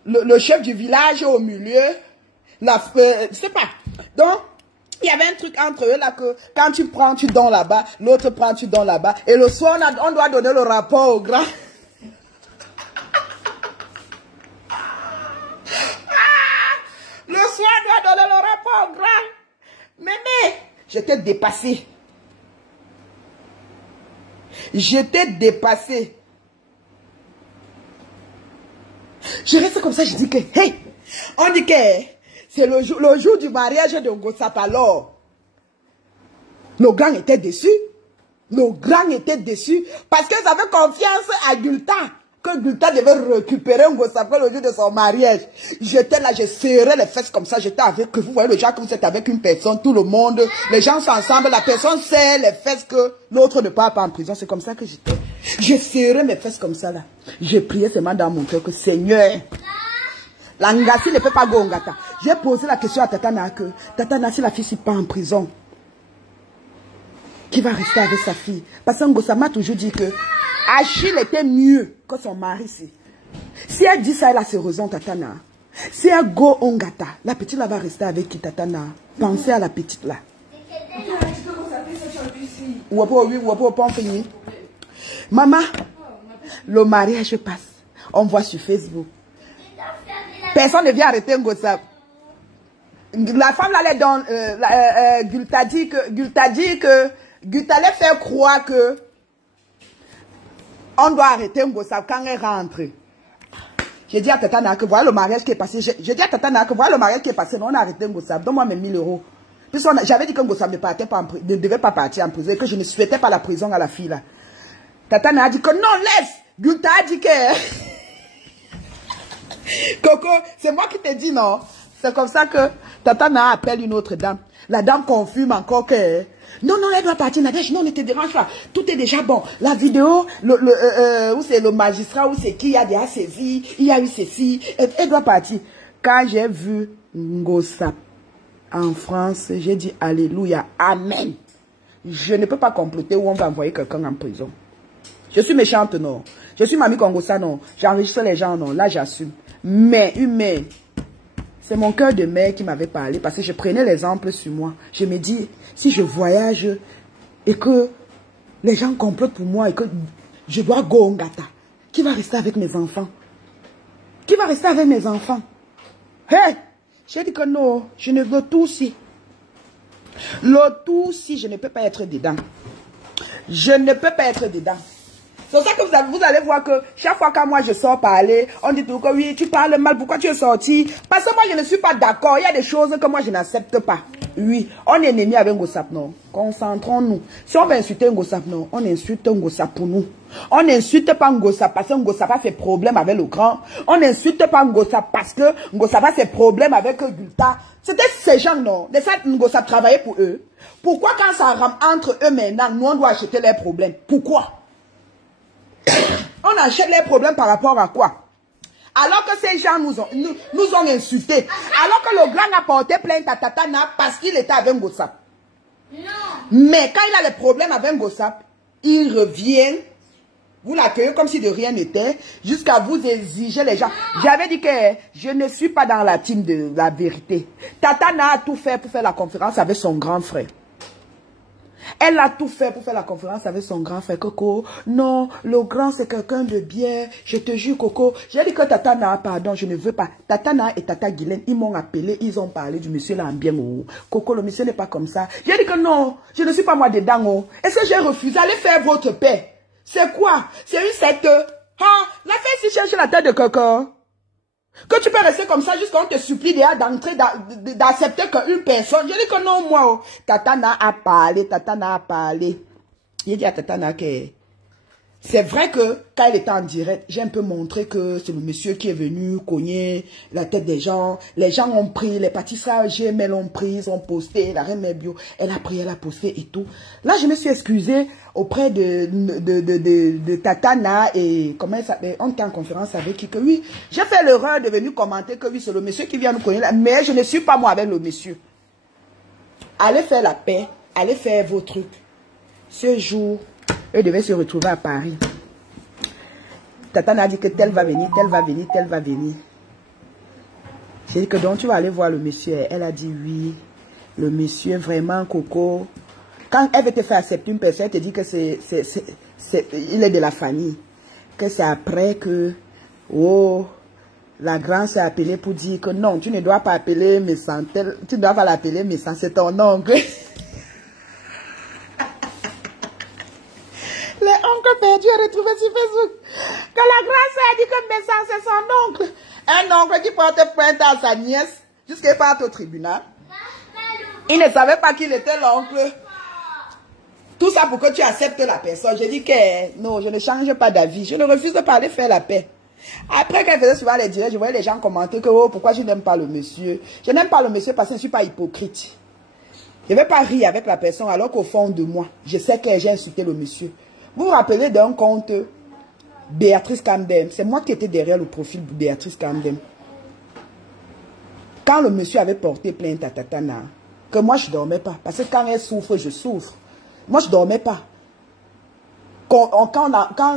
le chef du village au milieu, je sais pas. Donc, il y avait un truc entre eux là que quand tu prends, tu donnes là-bas, l'autre prend, tu donnes là-bas. Et le soir, on doit donner le rapport au grand. Le soir, on doit donner le rapport au grand. Mémé, j'étais dépassée. J'étais dépassée. Je reste comme ça, je dis que, hey, on dit que c'est le jour du mariage de Ngosap alors. Nos grands étaient déçus. Nos grands étaient déçus parce qu'ils avaient confiance à Gulta. Que Gulta devait récupérer Ngosap le jour de son mariage. J'étais là, je serrais les fesses comme ça. J'étais avec, vous voyez le genre que vous êtes avec une personne, tout le monde, les gens sont ensemble, la personne serre les fesses que l'autre ne part pas en prison. C'est comme ça que j'étais. Je serrais mes fesses comme ça là. J'ai prié seulement dans mon cœur que Seigneur, l'Angassi ne peut pas go Ngata. J'ai posé la question à Tatana que, Tatana, si la fille ne part en prison, qui va rester avec sa fille? Parce que Ngosap m'a toujours dit que Achille était mieux que son mari. Si elle dit ça, elle a ses raisons, Tatana. Si elle go Ngata, la petite là va rester avec qui, Tatana? Pensez à la petite là. Maman, le mariage passe. On voit sur Facebook. Personne ne vient arrêter Ngosap. La femme là, elle donne, Gulta dit que Gulta allait faire croire que on doit arrêter Ngosap quand elle rentre. J'ai dit à Tatana que voilà le mariage qui est passé. J'ai dit à Tatana que voilà le mariage qui est passé. Non, on a arrêté Ngosap. Donne-moi mes 1000 €. J'avais dit que Ngosap ne devait pas partir en prison et que je ne souhaitais pas la prison à la fille là. Tatana a dit que non, laisse. Gulta a dit que... Coco, c'est moi qui t'ai dit non. C'est comme ça que Tatana appelle une autre dame. La dame confirme encore que... Non, elle doit partir, Nadège. Non, ne te dérange pas. Tout est déjà bon. La vidéo, où c'est le magistrat, où c'est qui, il y a déjà saisi, il y a eu ceci. Elle doit partir. Quand j'ai vu Ngosap en France, j'ai dit Alléluia, Amen. Je ne peux pas comploter où on va envoyer quelqu'un en prison. Je suis méchante, non. Je suis Mamie Kongosa, non. J'enregistre les gens, non. Là, j'assume. Mais, humain, C'est mon cœur de mère qui m'avait parlé parce que je prenais l'exemple sur moi. Je me dis, si je voyage et que les gens complotent pour moi et que je dois go Ngata, qui va rester avec mes enfants? Qui va rester avec mes enfants? Hey! J'ai dit que non, je ne veux tout si. Le tout si, je ne peux pas être dedans. Je ne peux pas être dedans. C'est pour ça que vous allez voir que chaque fois que moi je sors parler, on dit tout que oui, tu parles mal, pourquoi tu es sorti? Parce que moi je ne suis pas d'accord. Il y a des choses que moi je n'accepte pas. Oui, on est ennemi avec Ngosap, non. Concentrons-nous. Si on veut insulter Ngosap, non, on insulte Ngosap pour nous. On n'insulte pas Ngosap parce que Ngosap a ses problèmes avec le grand. On n'insulte pas Ngosap parce que Ngosap a ses problèmes avec Gulta. C'était ces gens, non. De ça, Ngosap travaillait pour eux. Pourquoi quand ça rame entre eux maintenant, nous on doit acheter leurs problèmes? Pourquoi? On achète les problèmes par rapport à quoi? Alors que ces gens nous ont insultés. Alors que le grand a porté plainte à Tatana parce qu'il était avec Ngosap. Mais quand il a les problèmes avec Ngosap, il revient, vous l'accueillez comme si de rien n'était, jusqu'à vous exiger les gens. J'avais dit que je ne suis pas dans la team de la vérité. Tatana a tout fait pour faire la conférence avec son grand frère. Elle a tout fait pour faire la conférence avec son grand frère. Coco, non, le grand c'est quelqu'un de bien. Je te jure, Coco. J'ai dit que Tatana, pardon, je ne veux pas. Tatana et Tata Guylaine, ils m'ont appelé, ils ont parlé du monsieur là en bien. Oh. Coco, le monsieur n'est pas comme ça. J'ai dit que non, je ne suis pas moi dedans. Oh. Est-ce que j'ai refusé? Allez faire votre paix. C'est quoi? C'est une secte. Ah, la fête si cherche la tête de quelqu'un. Que tu peux rester comme ça jusqu'à on te supplie déjà d'entrer, d'accepter qu'une personne. Je dis que non, moi, oh. Tatana a parlé, Tatana a parlé. J'ai dit à Tatana que c'est vrai que quand elle était en direct, j'ai un peu montré que c'est le monsieur qui est venu cogner la tête des gens. Les gens ont pris, les pâtisseries GML ont pris, ils ont posté, la reine bio, elle a pris, elle a posté et tout. Là, je me suis excusée auprès de Tatana et comment elle s'appelle, on était en conférence avec qui que oui, j'ai fait l'erreur de venir commenter que oui, c'est le monsieur qui vient nous cogner là, mais je ne suis pas moi avec le monsieur. Allez faire la paix, allez faire vos trucs. Ce jour, eux devaient se retrouver à Paris. Tatana a dit que tel va venir, tel va venir, tel va venir. J'ai dit que donc tu vas aller voir le monsieur. Elle a dit oui. Le monsieur vraiment Coco. Quand elle veut te faire accepter une personne, elle te dit que il est de la famille. Que c'est après que oh la grande s'est appelée pour dire que non, tu ne dois pas appeler Messan, tu ne dois pas l'appeler Messan, c'est ton oncle. Les oncles perdus retrouvés sur Facebook. Que la grâce a dit que Messan c'est son oncle. Un oncle qui porte plainte à sa nièce jusqu'à qu'il parte au tribunal. Il ne savait pas qu'il était l'oncle. Tout ça pour que tu acceptes la personne. Je dis que non, je ne change pas d'avis. Je ne refuse pas aller faire la paix. Après qu'elle faisait souvent les directs, je voyais les gens commenter que oh, pourquoi je n'aime pas le monsieur. Je n'aime pas le monsieur parce que je ne suis pas hypocrite. Je ne vais pas rire avec la personne alors qu'au fond de moi, je sais que j'ai insulté le monsieur. Vous vous rappelez d'un compte Béatrice Camden. C'est moi qui étais derrière le profil de Béatrice Camden. Quand le monsieur avait porté plainte à Tatana, que moi je ne dormais pas. Parce que quand elle souffre, je souffre. Moi je ne dormais pas. Quand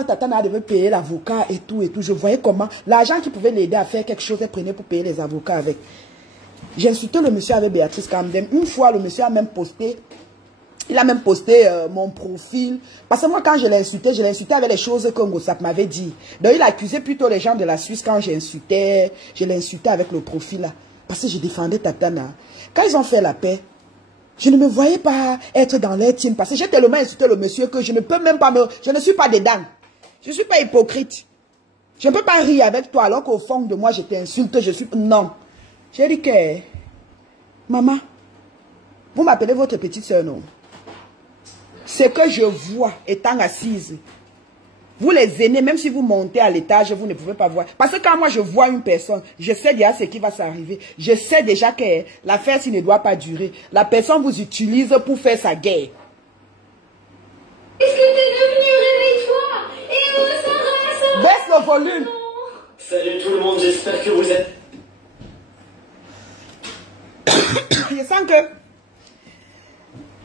Tatana devait payer l'avocat et tout, je voyais comment l'argent qui pouvait l'aider à faire quelque chose, elle prenait pour payer les avocats avec. J'ai insulté le monsieur avec Béatrice Camden. Une fois, le monsieur a même posté. Il a même posté mon profil. Parce que moi, quand je l'ai insulté avec les choses que Ngosap m'avait dit. Donc, il accusait plutôt les gens de la Suisse quand j'insultais. Je l'ai insulté avec le profil là. Parce que je défendais Tatana. Quand ils ont fait la paix, je ne me voyais pas être dans leur team. Parce que j'ai tellement insulté le monsieur que je ne peux même pas me... Je ne suis pas dedans. Je ne suis pas hypocrite. Je ne peux pas rire avec toi alors qu'au fond de moi, je t'insulte. Je suis... Non. J'ai dit que... Maman, vous m'appelez votre petite soeur, non? Ce que je vois étant assise, vous les aînés, même si vous montez à l'étage, vous ne pouvez pas voir. Parce que quand moi je vois une personne, je sais déjà ce qui va s'arriver. Je sais déjà que l'affaire ne doit pas durer. La personne vous utilise pour faire sa guerre. Qu'est-ce que t'es devenu? Réveille-toi. Et baisse le volume. Salut tout le monde, j'espère que vous êtes... Je sens que...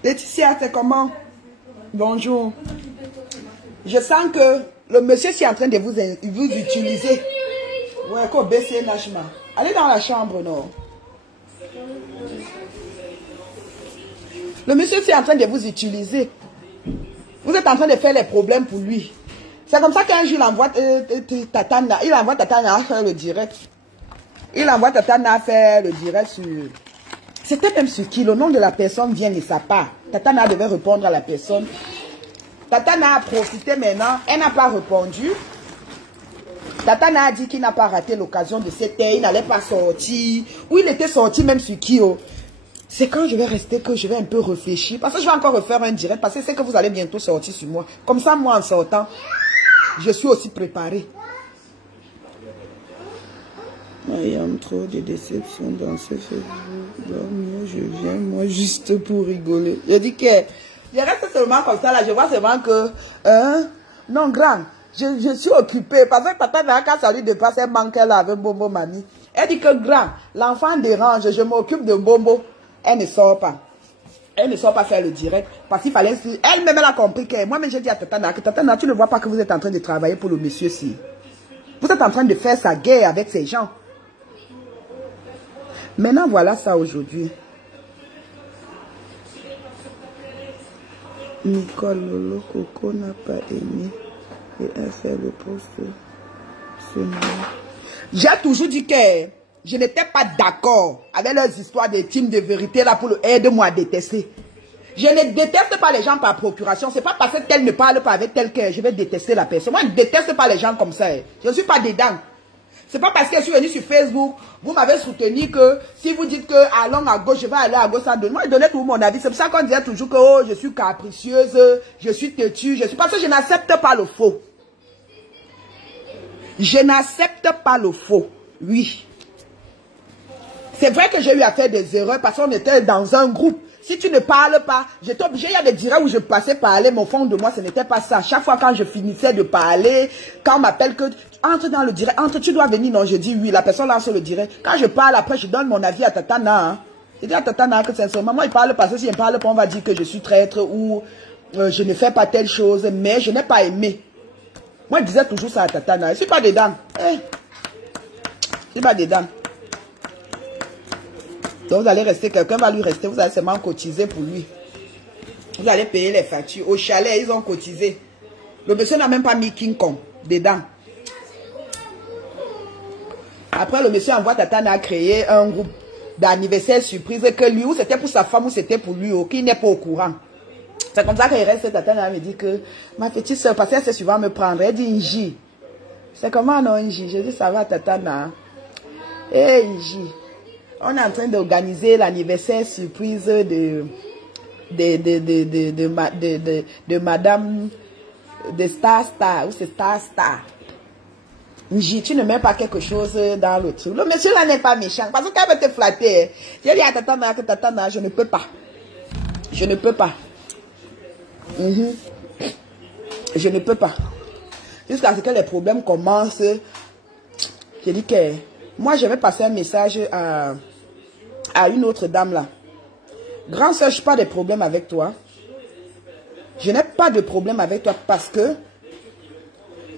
Laetitia, c'est comment? Bonjour. Je sens que le monsieur est en train de vous utiliser. Ouais, quoi, baisser lâchement. Allez dans la chambre, non? Le monsieur est en train de vous utiliser. Vous êtes en train de faire les problèmes pour lui. C'est comme ça qu'un jour, il envoie Tatana. Il envoie Tatana à faire le direct. Il envoie Tatana à faire le direct sur... C'était même sur qui? Le nom de la personne vient de sa part. Tatana devait répondre à la personne. Tatana a profité maintenant. Elle n'a pas répondu. Tatana a dit qu'il n'a pas raté l'occasion de se taire. Il n'allait pas sortir. Ou il était sorti même sur qui? C'est quand je vais rester que je vais un peu réfléchir. Parce que je vais encore refaire un direct. Parce que c'est que vous allez bientôt sortir sur moi. Comme ça, moi, en sortant, je suis aussi préparé. Il y a trop de déceptions dans ce Facebook. Moi, je viens, moi, juste pour rigoler. Je dis que, je reste seulement comme ça, là. Je vois seulement que, non, grand, je suis occupée. Parce que papa n'a qu'à saluer de passer manquer là avec Bombo Mani. Elle dit que, grand, l'enfant dérange, je m'occupe de Bombo. Elle ne sort pas. Elle ne sort pas faire le direct. Parce qu'il fallait... Elle-même, elle a compris que... Moi-même, j'ai dit à Tatana que Tatana, tu ne vois pas que vous êtes en train de travailler pour le monsieur-ci. Vous êtes en train de faire sa guerre avec ces gens. Maintenant, voilà ça aujourd'hui. Nicole Lolo Coco n'a pas aimé. Et elle fait le post. J'ai toujours dit que... Je n'étais pas d'accord avec leurs histoires de team de vérité là pour le aide-moi à détester. Je ne déteste pas les gens par procuration. C'est pas parce que tel ne parle pas avec tel que je vais détester la personne. Moi, je ne déteste pas les gens comme ça. Je ne suis pas dedans. C'est pas parce que je suis venu sur Facebook, vous m'avez soutenu que si vous dites que allons à gauche, je vais aller à gauche, ça donne. Moi, je donnais tout mon avis. C'est pour ça qu'on disait toujours que oh, je suis capricieuse, je suis têtue, je suis parce que je n'accepte pas le faux. Je n'accepte pas le faux. Oui. C'est vrai que j'ai eu à faire des erreurs parce qu'on était dans un groupe. Si tu ne parles pas, j'étais obligé, il y a des directs où je passais parler, mais au fond de moi, ce n'était pas ça. Chaque fois quand je finissais de parler, quand on m'appelle que, entre dans le direct, entre, tu dois venir, non, je dis oui, la personne lance le direct. Quand je parle, après, je donne mon avis à Tatana. Hein. Je dis à Tatana que sincèrement, moi, il parle parce que si je ne parle pas, on va dire que je suis traître ou je ne fais pas telle chose, mais je n'ai pas aimé. Moi, je disais toujours ça à Tatana. Je ne suis pas dedans. Je ne suis pas dedans. Donc vous allez rester, quelqu'un va lui rester, vous allez seulement cotiser pour lui. Vous allez payer les factures. Au chalet, ils ont cotisé. Le monsieur n'a même pas mis King Kong dedans. Après, le monsieur envoie Tatana à créer un groupe d'anniversaire surprise que lui, ou c'était pour sa femme, ou c'était pour lui, qui n'est pas au courant. C'est comme ça qu'il reste, Tatana me dit que ma petite soeur, parce qu'elle sait souvent me prendre, elle dit Inji. C'est comment non Inji? Je dis ça va Tatana. Eh Inji. On est en train d'organiser l'anniversaire surprise de madame de Star, ou c'est Star. Tu ne mets pas quelque chose dans le truc. Le monsieur là n'est pas méchant. Parce qu'elle veut te flatter. J'ai dit à Tatana que Tatana, je ne peux pas. Je ne peux pas. Je ne peux pas. Jusqu'à ce que les problèmes commencent. J'ai dit que moi je vais passer un message à une autre dame là. Grand soeur, je n'ai pas de problème avec toi. Je n'ai pas de problème avec toi parce que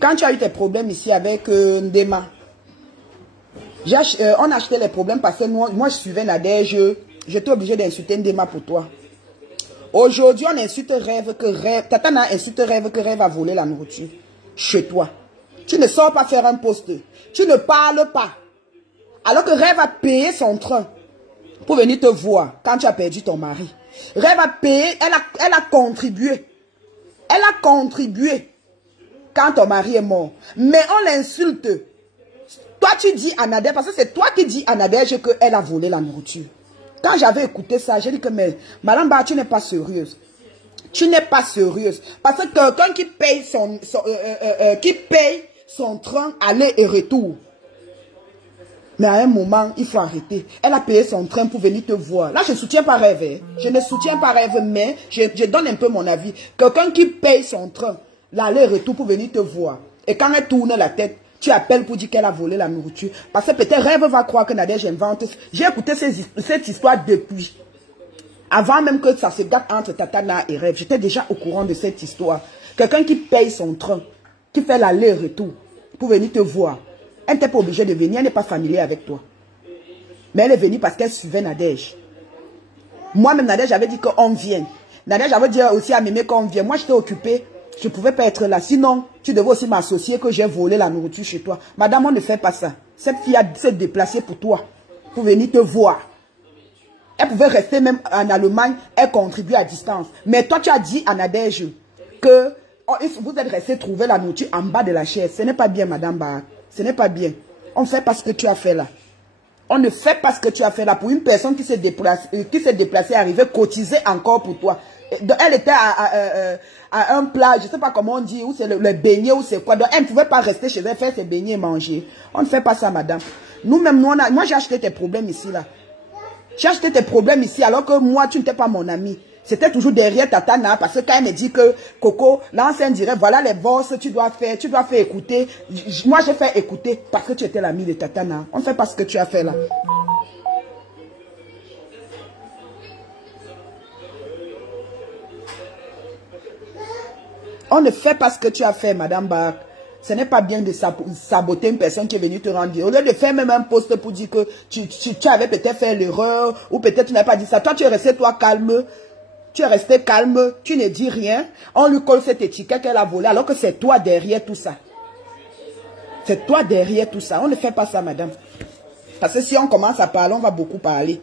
quand tu as eu tes problèmes ici avec Ndema, on a acheté les problèmes parce que moi je suivais Nadège, j'étais obligé d'insulter Ndema pour toi. Aujourd'hui, on insulte Rêve que Rêve, Tatana insulte Rêve que Rêve a volé la nourriture chez toi. Tu ne sors pas faire un poste. Tu ne parles pas. Alors que Rêve a payé son train pour venir te voir quand tu as perdu ton mari. Rêve a payé, elle a contribué. Elle a contribué quand ton mari est mort. Mais on l'insulte. Toi, tu dis à Nadège, parce que c'est toi qui dis à Nadège qu'elle a volé la nourriture. Quand j'avais écouté ça, j'ai dit que, mais Malamba, tu n'es pas sérieuse. Tu n'es pas sérieuse. Parce que quelqu'un qui paye son train aller et retour. Mais à un moment, il faut arrêter. Elle a payé son train pour venir te voir. Là, je ne soutiens pas Rêve. Hein. Je ne soutiens pas Rêve, mais je donne un peu mon avis. Quelqu'un qui paye son train, l'aller-retour pour venir te voir. Et quand elle tourne la tête, tu appelles pour dire qu'elle a volé la nourriture. Parce que peut-être Rêve va croire que Nadège invente. J'ai écouté cette histoire depuis. Avant même que ça se gâte entre Tatana et Rêve. J'étais déjà au courant de cette histoire. Quelqu'un qui paye son train, qui fait l'aller-retour pour venir te voir. Elle n'était pas obligée de venir, elle n'est pas familière avec toi. Mais elle est venue parce qu'elle suivait Nadège. Moi-même, Nadège avait dit qu'on vienne. Nadège avait dit aussi à Mémé qu'on vienne. Moi, j'étais occupée. Je ne pouvais pas être là. Sinon, tu devais aussi m'associer que j'ai volé la nourriture chez toi. Madame, on ne fait pas ça. Cette fille s'est déplacée pour toi. Pour venir te voir. Elle pouvait rester même en Allemagne. Elle contribue à distance. Mais toi, tu as dit à Nadège que vous êtes resté trouver la nourriture en bas de la chaise. Ce n'est pas bien, Madame Bar. Ce n'est pas bien. On ne fait pas ce que tu as fait là. On ne fait pas ce que tu as fait là pour une personne qui s'est déplacée, arriver, cotiser encore pour toi. Elle était à un plat, je ne sais pas comment on dit, où c'est le beignet, ou c'est quoi. Donc, elle ne pouvait pas rester chez elle, faire ses beignets et manger. On ne fait pas ça, madame. Nous-mêmes, moi, j'ai acheté tes problèmes ici, là. J'ai acheté tes problèmes ici, alors que moi, tu n'étais pas mon ami. C'était toujours derrière Tatana, parce que quand elle me dit que, Coco, l'ancien dirait, voilà les bosses, tu dois faire écouter. Moi, j'ai fait écouter, parce que tu étais l'ami de Tatana. On ne fait pas ce que tu as fait, là. On ne fait pas ce que tu as fait, Madame Bach. Ce n'est pas bien de saboter une personne qui est venue te rendre. Au lieu de faire même un post pour dire que tu avais peut-être fait l'erreur, ou peut-être tu n'avais pas dit ça. Toi, tu es resté, toi, calme. Tu es resté calme, tu ne dis rien. On lui colle cette étiquette qu'elle a volée, alors que c'est toi derrière tout ça. C'est toi derrière tout ça. On ne fait pas ça, madame. Parce que si on commence à parler, on va beaucoup parler.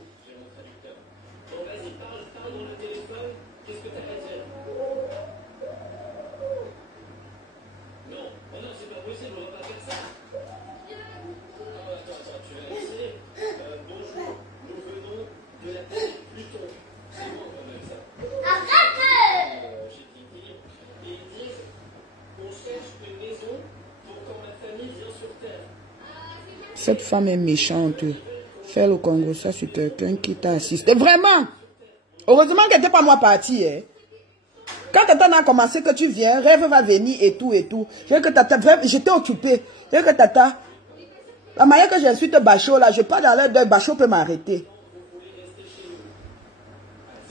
Cette femme est méchante. Faire le Congo, ça c'est quelqu'un qui t'a assisté. Vraiment! Heureusement qu'elle n'était pas moi partie. Hein. Quand Tata a commencé que tu viens, Rêve va venir et tout et tout. J'étais occupée. Que Tata, la manière que j'insulte Bachot là, je parle dans l'air de Bachot peut m'arrêter.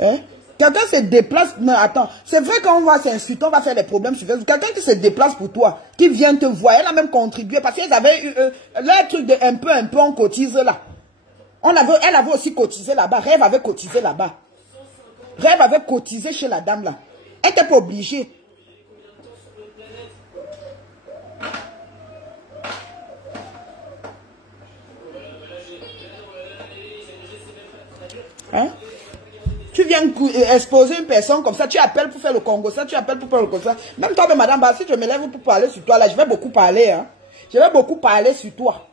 Hein? Quelqu'un se déplace, non attends, c'est vrai qu'on va s'insulter, on va faire des problèmes sur Facebook. Quelqu'un qui se déplace pour toi, qui vient te voir, elle a même contribué parce qu'ils avaient eu leur truc de un peu on cotise là. Elle avait aussi cotisé là-bas, Rêve avait cotisé là-bas. Rêve avait cotisé chez la dame là. Elle n'était pas obligée. Hein? Tu viens exposer une personne comme ça, tu appelles pour faire le Congo, ça, tu appelles pour faire le Congo, ça. Même toi, madame, bah, si je me lève pour parler sur toi, là, je vais beaucoup parler, hein. Je vais beaucoup parler sur toi.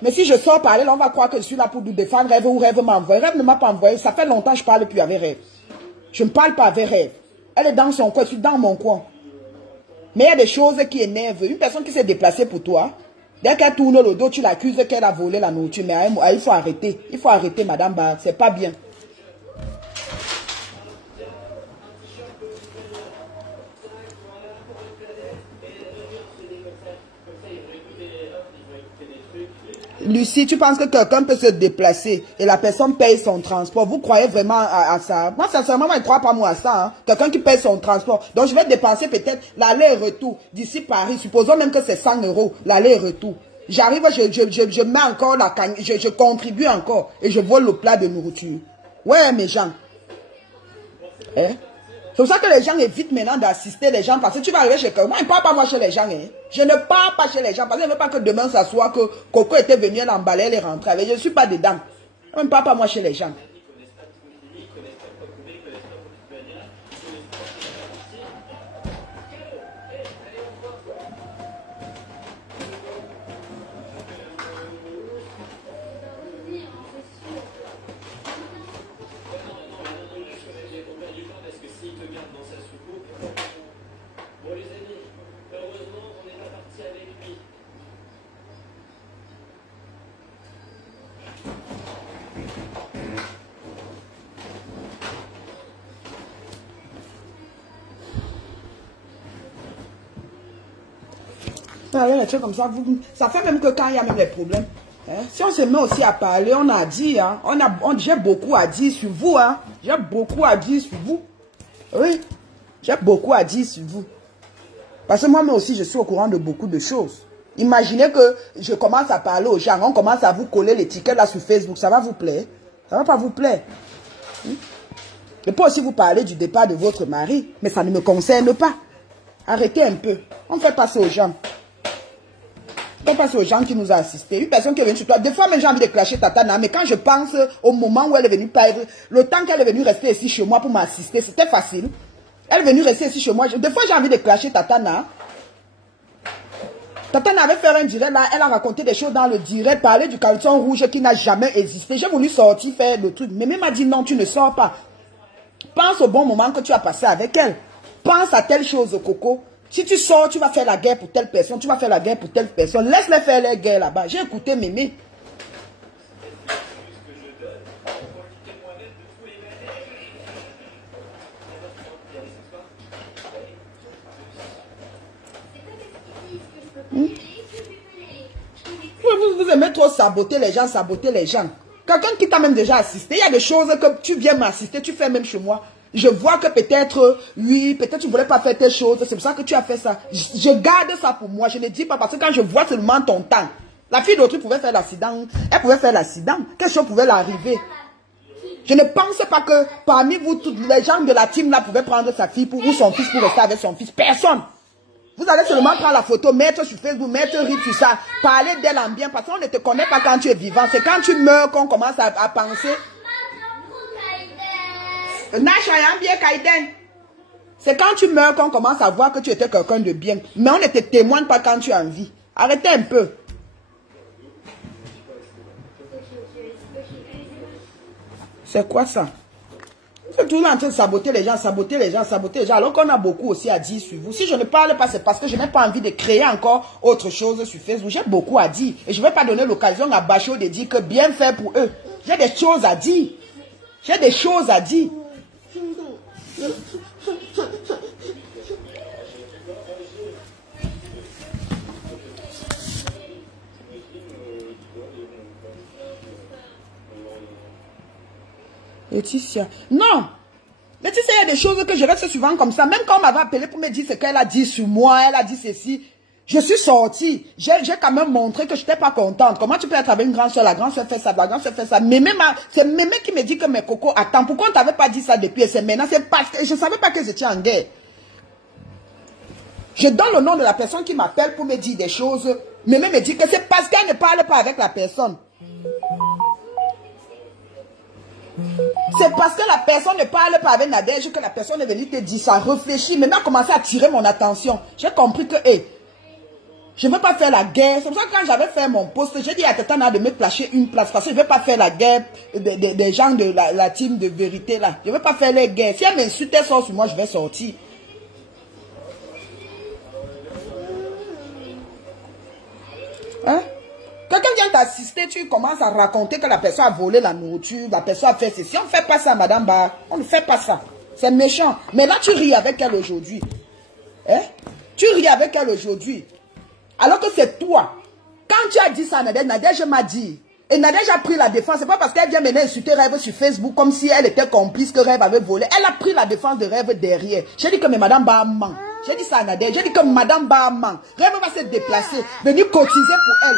Mais si je sors parler, là, on va croire que je suis là pour nous défendre, Rêve ou Rêve m'a envoyé. Rêve ne m'a pas envoyé, ça fait longtemps que je ne parle plus avec Rêve. Je ne parle pas avec Rêve. Elle est dans son coin, je suis dans mon coin. Mais il y a des choses qui énervent. Une personne qui s'est déplacée pour toi, dès qu'elle tourne le dos, tu l'accuses qu'elle a volé la nourriture. Mais il faut arrêter. Il faut arrêter, madame Bar, c'est pas bien. Lucie, tu penses que quelqu'un peut se déplacer et la personne paye son transport? Vous croyez vraiment à ça? Moi, sincèrement, je ne crois pas moi à ça. Hein? Quelqu'un qui paye son transport. Donc, je vais dépenser peut-être l'aller-retour d'ici Paris. Supposons même que c'est 100 €, l'aller-retour. J'arrive, je mets encore la canne, je contribue encore et je vole le plat de nourriture. Ouais, mes gens. Hein? C'est pour ça que les gens évitent maintenant d'assister les gens parce que tu vas arriver chez quelqu'un. Moi, je ne parle pas moi chez les gens. Hein. Je ne parle pas chez les gens parce que je ne veux pas que demain ça soit que Coco était venu, elle emballait, elle est rentrée. Je ne suis pas dedans. Je ne parle pas moi chez les gens. Les trucs comme ça, ça fait même que quand il y a même des problèmes, hein, si on se met aussi à parler, on a dit, hein, j'ai beaucoup à dire sur vous, hein, j'ai beaucoup à dire sur vous, oui, j'ai beaucoup à dire sur vous, parce que moi aussi je suis au courant de beaucoup de choses, Imaginez que je commence à parler aux gens, on commence à vous coller l'étiquette là sur Facebook, ça va vous plaire? Ça va pas vous plaire? Je peux aussi vous parler du départ de votre mari, mais ça ne me concerne pas. Arrêtez un peu. On fait passer aux gens. On fait passer aux gens qui nous ont assistés. Une personne qui est venue sur toi. Des fois, j'ai envie de clasher Tatana, mais quand je pense au moment où elle est venue perdre, le temps qu'elle est venue rester ici chez moi pour m'assister, c'était facile. Elle est venue rester ici chez moi. Des fois, j'ai envie de clasher Tatana. Tatana avait fait un direct là, elle a raconté des choses dans le direct, parler du caleçon rouge qui n'a jamais existé. J'ai voulu sortir, faire le truc. Mais même m'a dit non, tu ne sors pas. Pense au bon moment que tu as passé avec elle. Pense à telle chose, Coco. Si tu sors, tu vas faire la guerre pour telle personne, tu vas faire la guerre pour telle personne. Laisse-les faire les guerres là-bas. J'ai écouté Mémé. Vous aimez trop saboter les gens, saboter les gens. Quelqu'un qui t'a même déjà assisté, il y a des choses que tu viens m'assister, tu fais même chez moi. Je vois que peut-être, oui, peut-être tu ne voulais pas faire telle chose, c'est pour ça que tu as fait ça. Je garde ça pour moi, je ne dis pas parce que quand je vois seulement ton temps, la fille d'autrui pouvait faire l'accident, elle pouvait faire l'accident, quelque chose pouvait l'arriver. Je ne pense pas que parmi vous, tous les gens de la team là pouvaient prendre sa fille ou son fils pour rester avec son fils. Personne. Vous allez seulement prendre la photo, mettre sur Facebook, mettre rire sur ça, parler d'elle en bien, parce qu'on ne te connaît pas quand tu es vivant. C'est quand tu meurs qu'on commence à penser. C'est quand tu meurs qu'on commence à voir que tu étais quelqu'un de bien. Mais on ne te témoigne pas quand tu es en vie. Arrêtez un peu. C'est quoi ça? Vous êtes toujours en train de saboter les gens, saboter les gens, saboter les gens, alors qu'on a beaucoup aussi à dire sur vous. Si je ne parle pas, c'est parce que je n'ai pas envie de créer encore autre chose sur Facebook. J'ai beaucoup à dire. Et je ne vais pas donner l'occasion à Bachot de dire que bien fait pour eux. J'ai des choses à dire. J'ai des choses à dire. Laetitia. Non. Laetitia, il y a des choses que je reste souvent comme ça. Même quand on m'avait appelé pour me dire ce qu'elle a dit sur moi, elle a dit ceci. Je suis sortie. J'ai quand même montré que je n'étais pas contente. Comment tu peux être avec une grande soeur, la grande soeur fait ça, la grande soeur fait ça. C'est Mémé qui me dit que mes cocos, attends, pourquoi on ne t'avait pas dit ça depuis? Et c'est maintenant, c'est parce que je ne savais pas que j'étais en guerre. Je donne le nom de la personne qui m'appelle pour me dire des choses. Mémé me dit que c'est parce qu'elle ne parle pas avec la personne. C'est parce que la personne ne parle pas avec Nadège que la personne est venue te dire ça. Réfléchis. Maintenant, a commencé à attirer mon attention. J'ai compris que, je ne veux pas faire la guerre. C'est pour ça que quand j'avais fait mon post, j'ai dit à Tatana de me clasher une place. Parce que je ne veux pas faire la guerre des gens de la team de vérité là. Je ne veux pas faire les guerres. Si elle m'insulte, elle sort sur moi, je vais sortir. Hein? Quelqu'un vient t'assister, tu commences à raconter que la personne a volé la nourriture, la personne a fait ceci. On ne fait pas ça, Madame Bar. On ne fait pas ça. C'est méchant. Mais là, tu ris avec elle aujourd'hui. Hein? Tu ris avec elle aujourd'hui. Alors que c'est toi. Quand tu as dit ça, Nadège m'a dit. Et Nadège a pris la défense. C'est pas parce qu'elle vient maintenant insulter Rêve sur Facebook comme si elle était complice que Rêve avait volé. Elle a pris la défense de Rêve derrière. J'ai dit que mais Madame Bar ment. J'ai dit ça à Nadège. J'ai dit que Madame Bar ment. Rêve va se déplacer, venir cotiser pour elle.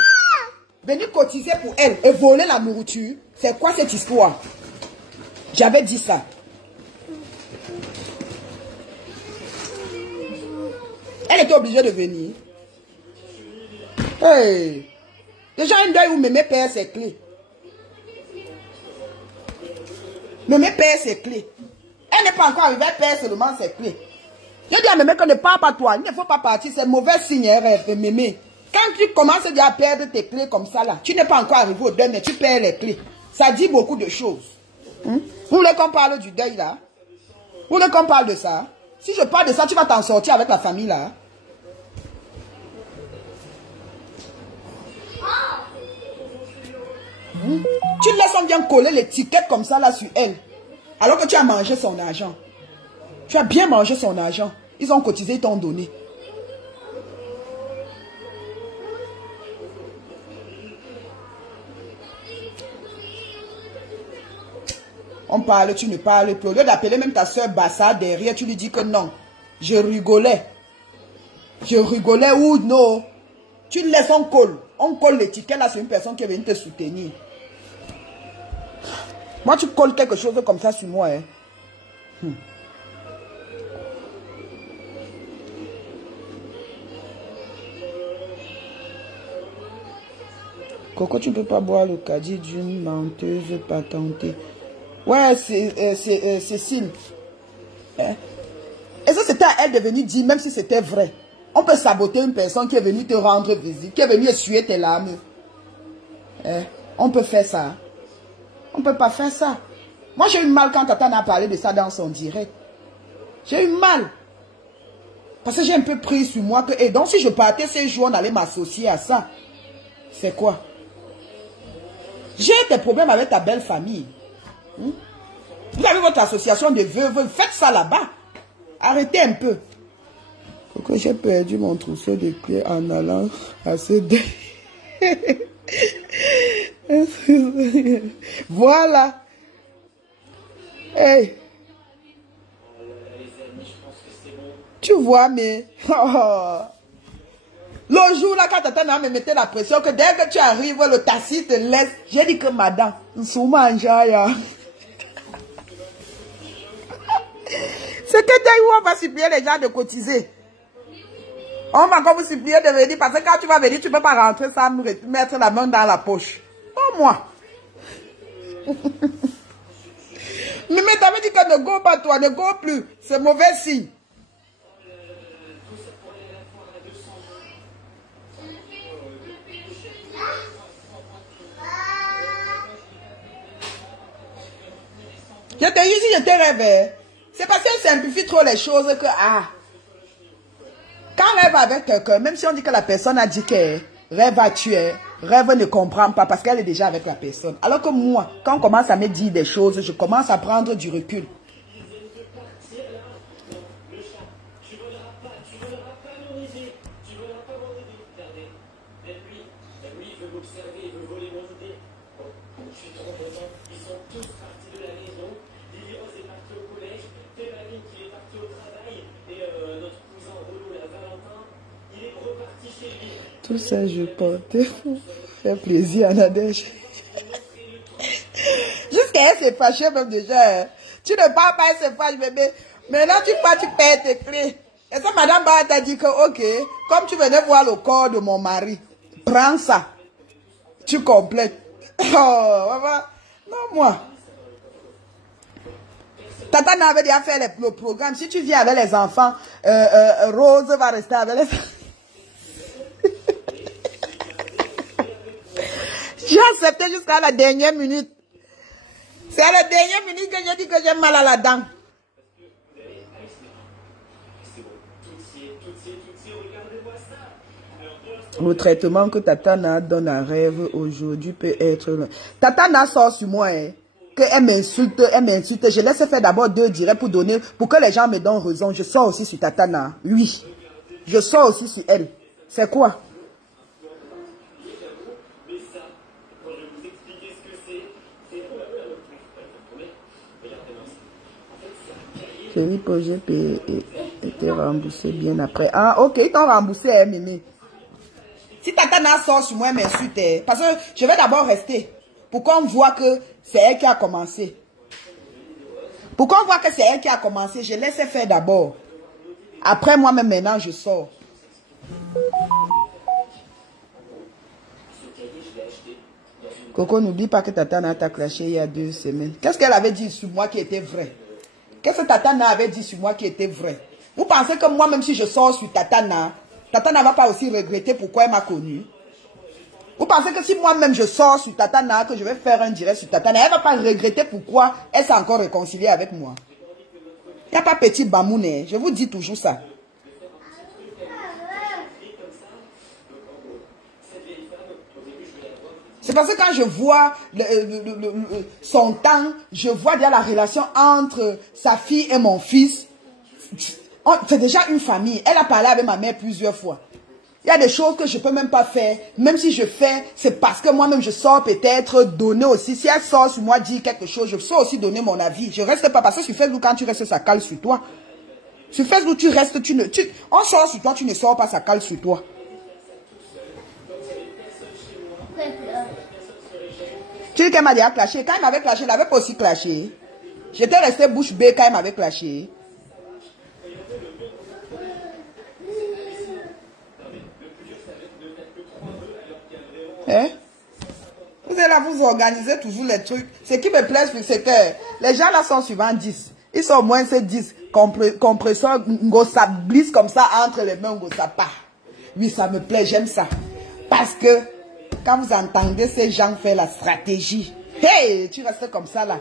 Venir cotiser pour elle et voler la nourriture. C'est quoi cette histoire? J'avais dit ça. Elle était obligée de venir. Hey. Déjà un deuil où Mémé perd ses clés. Mémé perd ses clés. Elle n'est pas encore arrivée, elle perd seulement ses clés. J'ai dit à Mémé qu'on ne parle pas toi. Il ne faut pas partir, c'est mauvais signe, Mémé. Quand tu commences déjà à perdre tes clés comme ça là, tu n'es pas encore arrivé au deuil, mais tu perds les clés. Ça dit beaucoup de choses. Vous voulez qu'on parle du deuil là? Vous voulez qu'on parle de ça? Si je parle de ça, tu vas t'en sortir avec la famille là. Tu laisses on vient coller l'étiquette comme ça là sur elle. Alors que tu as mangé son argent. Tu as bien mangé son argent. Ils ont cotisé, ils t'ont donné. On parle, tu ne parles plus. Au lieu d'appeler même ta soeur Bassa derrière, tu lui dis que non. Je rigolais. Je rigolais ou non. Tu laisses, on colle. On colle l'étiquette là, c'est une personne qui est venue te soutenir. Moi, tu colles quelque chose comme ça sur moi. Hein. Coco, tu ne peux pas boire le caddie d'une menteuse patentée. Ouais, c'est Cécile. Hein? Et ça, c'était à elle de venir dire, même si c'était vrai. On peut saboter une personne qui est venue te rendre visite, qui est venue essuyer tes larmes. Hein? On peut faire ça. On ne peut pas faire ça. Moi, j'ai eu mal quand Tatana a parlé de ça dans son direct. J'ai eu mal. Parce que j'ai un peu pris sur moi que... Et donc, si je partais ces jours, on allait m'associer à ça. C'est quoi? J'ai des problèmes avec ta belle famille. Vous avez votre association de veuves. Faites ça là-bas. Arrêtez un peu. Pourquoi j'ai perdu mon trousseau de clés en allant à ce deuil? Voilà. Hey. Tu vois, mais... Le jour là, quand Tatana me mettait la pression, que dès que tu arrives, le taxi te laisse. J'ai dit que madame, nous sommes en jaille. C'est que dès où on va supplier les gens de cotiser. On va comme vous supplier de venir, parce que quand tu vas venir, tu ne peux pas rentrer sans mettre la main dans la poche. Oh moi. Mais t'avais dit que ne go pas toi, ne go plus. C'est mauvais signe. Je te dis, si je te rêve, c'est parce qu'elle simplifie trop les choses que, quand on rêve avec quelqu'un, même si on dit que la personne a dit que rêve a tué, rêve ne comprend pas parce qu'elle est déjà avec la personne. Alors que moi, quand on commence à me dire des choses, je commence à prendre du recul. Tout ça, je portais pour faire plaisir à Nadège. Jusqu'à elle s'est fâchée même déjà. Hein. Tu ne parles pas, elle se fâche, bébé. Maintenant, tu pars, tu perds tes clés. Et ça, madame Barra t'a dit que, ok, comme tu venais voir le corps de mon mari, prends ça. Tu complètes. Oh, maman. Non, moi. Tata n'avait déjà fait le programme. Si tu viens avec les enfants, Rose va rester avec les enfants. J'ai accepté jusqu'à la dernière minute. C'est à la dernière minute que j'ai dit que j'ai mal à la dent. Le traitement que Tatana donne à rêve aujourd'hui peut être... Tatana sort sur moi, hein, qu'elle m'insulte, elle m'insulte. Je laisse faire d'abord 2 directs pour que les gens me donnent raison. Je sors aussi sur Tatana. Oui. Je sors aussi sur elle. C'est quoi? Chérie, projet été remboursé bien après. Ah, ok, ils t'ont remboursé, hein, Mimi. Si Tatana sort sur moi, elle m'insulte, parce que je vais d'abord rester. Pour qu'on voit que c'est elle qui a commencé. Pour qu'on voit que c'est elle qui a commencé, je laisse faire d'abord. Après, moi-même, maintenant, je sors. Coco, n'oublie pas que Tatana t'a clashé il y a 2 semaines. Qu'est-ce qu'elle avait dit sur moi qui était vrai? Qu'est-ce que Tatana avait dit sur moi qui était vrai? Vous pensez que moi, même si je sors sur Tatana, Tatana ne va pas aussi regretter pourquoi elle m'a connu? Vous pensez que si moi-même je sors sur Tatana, que je vais faire un direct sur Tatana, elle ne va pas regretter pourquoi elle s'est encore réconciliée avec moi? Il n'y a pas petit bamouné, je vous dis toujours ça. C'est parce que quand je vois son temps, je vois déjà la relation entre sa fille et mon fils. C'est déjà une famille. Elle a parlé avec ma mère plusieurs fois. Il y a des choses que je ne peux même pas faire. Même si je fais, c'est parce que moi-même je sors peut-être donner aussi. Si elle sort sur moi, dire quelque chose, je sors aussi donner mon avis. Je ne reste pas parce que sur Facebook, quand tu restes, ça cale sur toi. Sur Facebook, tu restes, on sort sur toi, tu ne sors pas, ça cale sur toi. Tu dis qu'elle m'a déjà clashé. Quand il m'avait clashé, il n'avait pas aussi clashé. J'étais resté bouche bée quand il m'avait clashé. Hein? Vous êtes là, vous organisez toujours les trucs. Ce qui me plaît, c'est que les gens là sont suivants 10. Ils sont au moins ces 10 compresseurs, ça glisse comme ça entre les mains, ça part. Oui, ça me plaît, j'aime ça. Parce que quand vous entendez ces gens faire la stratégie, hey, tu restes comme ça là.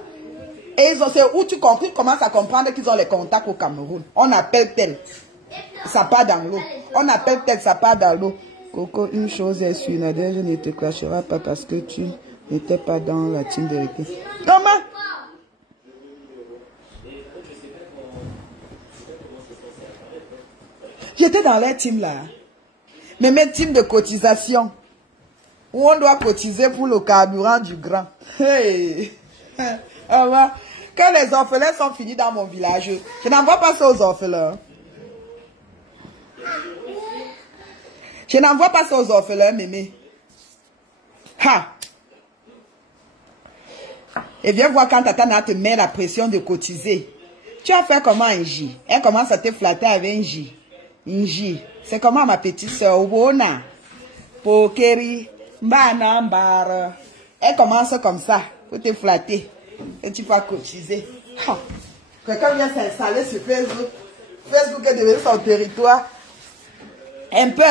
Et c'est où tu commences à comprendre qu'ils ont les contacts au Cameroun. On appelle tel, ça part dans l'eau. On appelle tel, ça part dans l'eau. Coco, une chose est sûre, Nadège ne te clashera pas parce que tu n'étais pas dans la team de l'équipe. Comment? J'étais dans les teams là. Mais mes teams de cotisation. Où on doit cotiser pour le carburant du grand. Hey! Quand les orphelins sont finis dans mon village, je n'envoie pas ça aux orphelins. Je n'envoie pas ça aux orphelins, mémé. Ha! Et viens voir quand Tatana te met la pression de cotiser. Tu as fait comment un J? Elle commence à te flatter avec un J. Un J. C'est comment ma petite soeur, Wona? Pokeri, Banambar. Elle commence comme ça, pour te flatter. Et tu vas cotiser. Ha! Quelqu'un vient s'installer sur Facebook. Facebook est devenu son territoire. Un peu,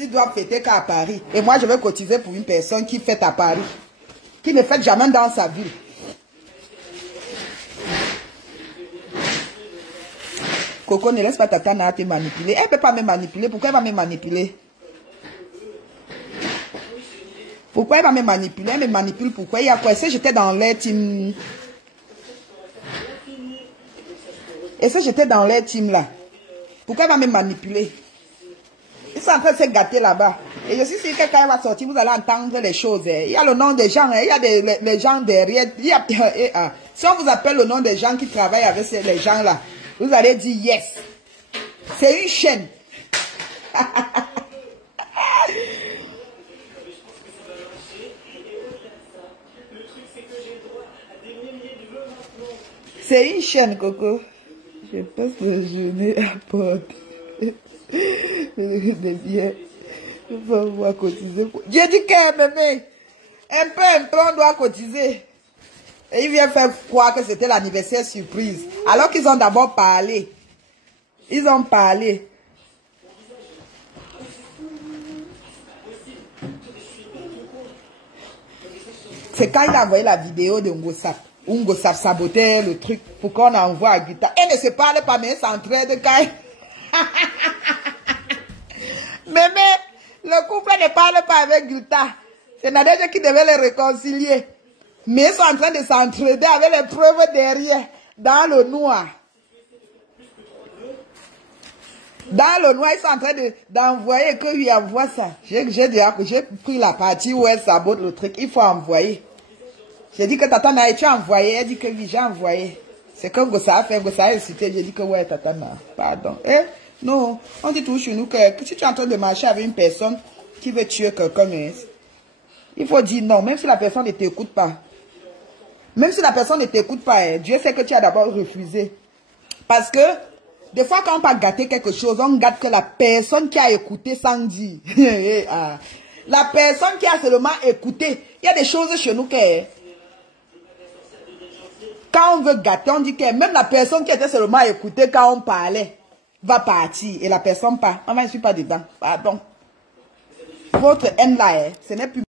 ils doivent fêter qu'à Paris. Et moi, je vais cotiser pour une personne qui fête à Paris. Qui ne fête jamais dans sa ville. Coco, ne laisse pas Tatana te manipuler. Elle ne peut pas me manipuler. Pourquoi elle va me manipuler? Pourquoi elle va me manipuler? Elle me manipule. Pourquoi? Il y a quoi? Si j'étais dans les teams... Et si j'étais dans les teams là? Pourquoi elle va me manipuler? Ils sont en train de se gâter là-bas. Et je suis sûr que quand elle va sortir, vous allez entendre les choses. Il y a le nom des gens, il y a les gens derrière. Si on vous appelle le nom des gens qui travaillent avec les gens là, vous allez dire yes. C'est une chaîne. C'est une chaîne, Coco. Je passe le journée à porte. Bien. Il faut voir cotiser. J'ai dit que, mémé, un peu, on doit cotiser. Et il vient faire croire que c'était l'anniversaire surprise. Alors qu'ils ont d'abord parlé. Ils ont parlé. C'est quand il a envoyé la vidéo de Ngosap. Où Ngosap sabotait le truc pour qu'on envoie à Guita. Elle ne se parle pas, mais elle s'entraide quand Mémé, le couple ne parle pas avec Guita. C'est Nadège qui devait les réconcilier. Mais ils sont en train de s'entraider avec les preuves derrière, dans le noir. Dans le noir, ils sont en train d'envoyer, que lui envoie ça. J'ai pris la partie où elle sabote le truc. Il faut envoyer. J'ai dit que Tatana, tu as envoyé. Elle dit que oui, j'ai envoyé. C'est que Ngosa a fait, Ngosa a incité. J'ai dit que ouais, Tatana. Pardon. Non, on dit toujours chez nous que si tu es en train de marcher avec une personne qui veut tuer quelqu'un, il faut dire non, même si la personne ne t'écoute pas. Même si la personne ne t'écoute pas, Dieu sait que tu as d'abord refusé. Parce que, des fois quand on va gâter quelque chose, on gâte que la personne qui a écouté sans dire. La personne qui a seulement écouté, il y a des choses chez nous que... Quand on veut gâter, on dit que même la personne qui était seulement écoutée quand on parlait, va partir et la personne part. Maman, je ne suis pas dedans. Pardon. Votre haine là, ce n'est plus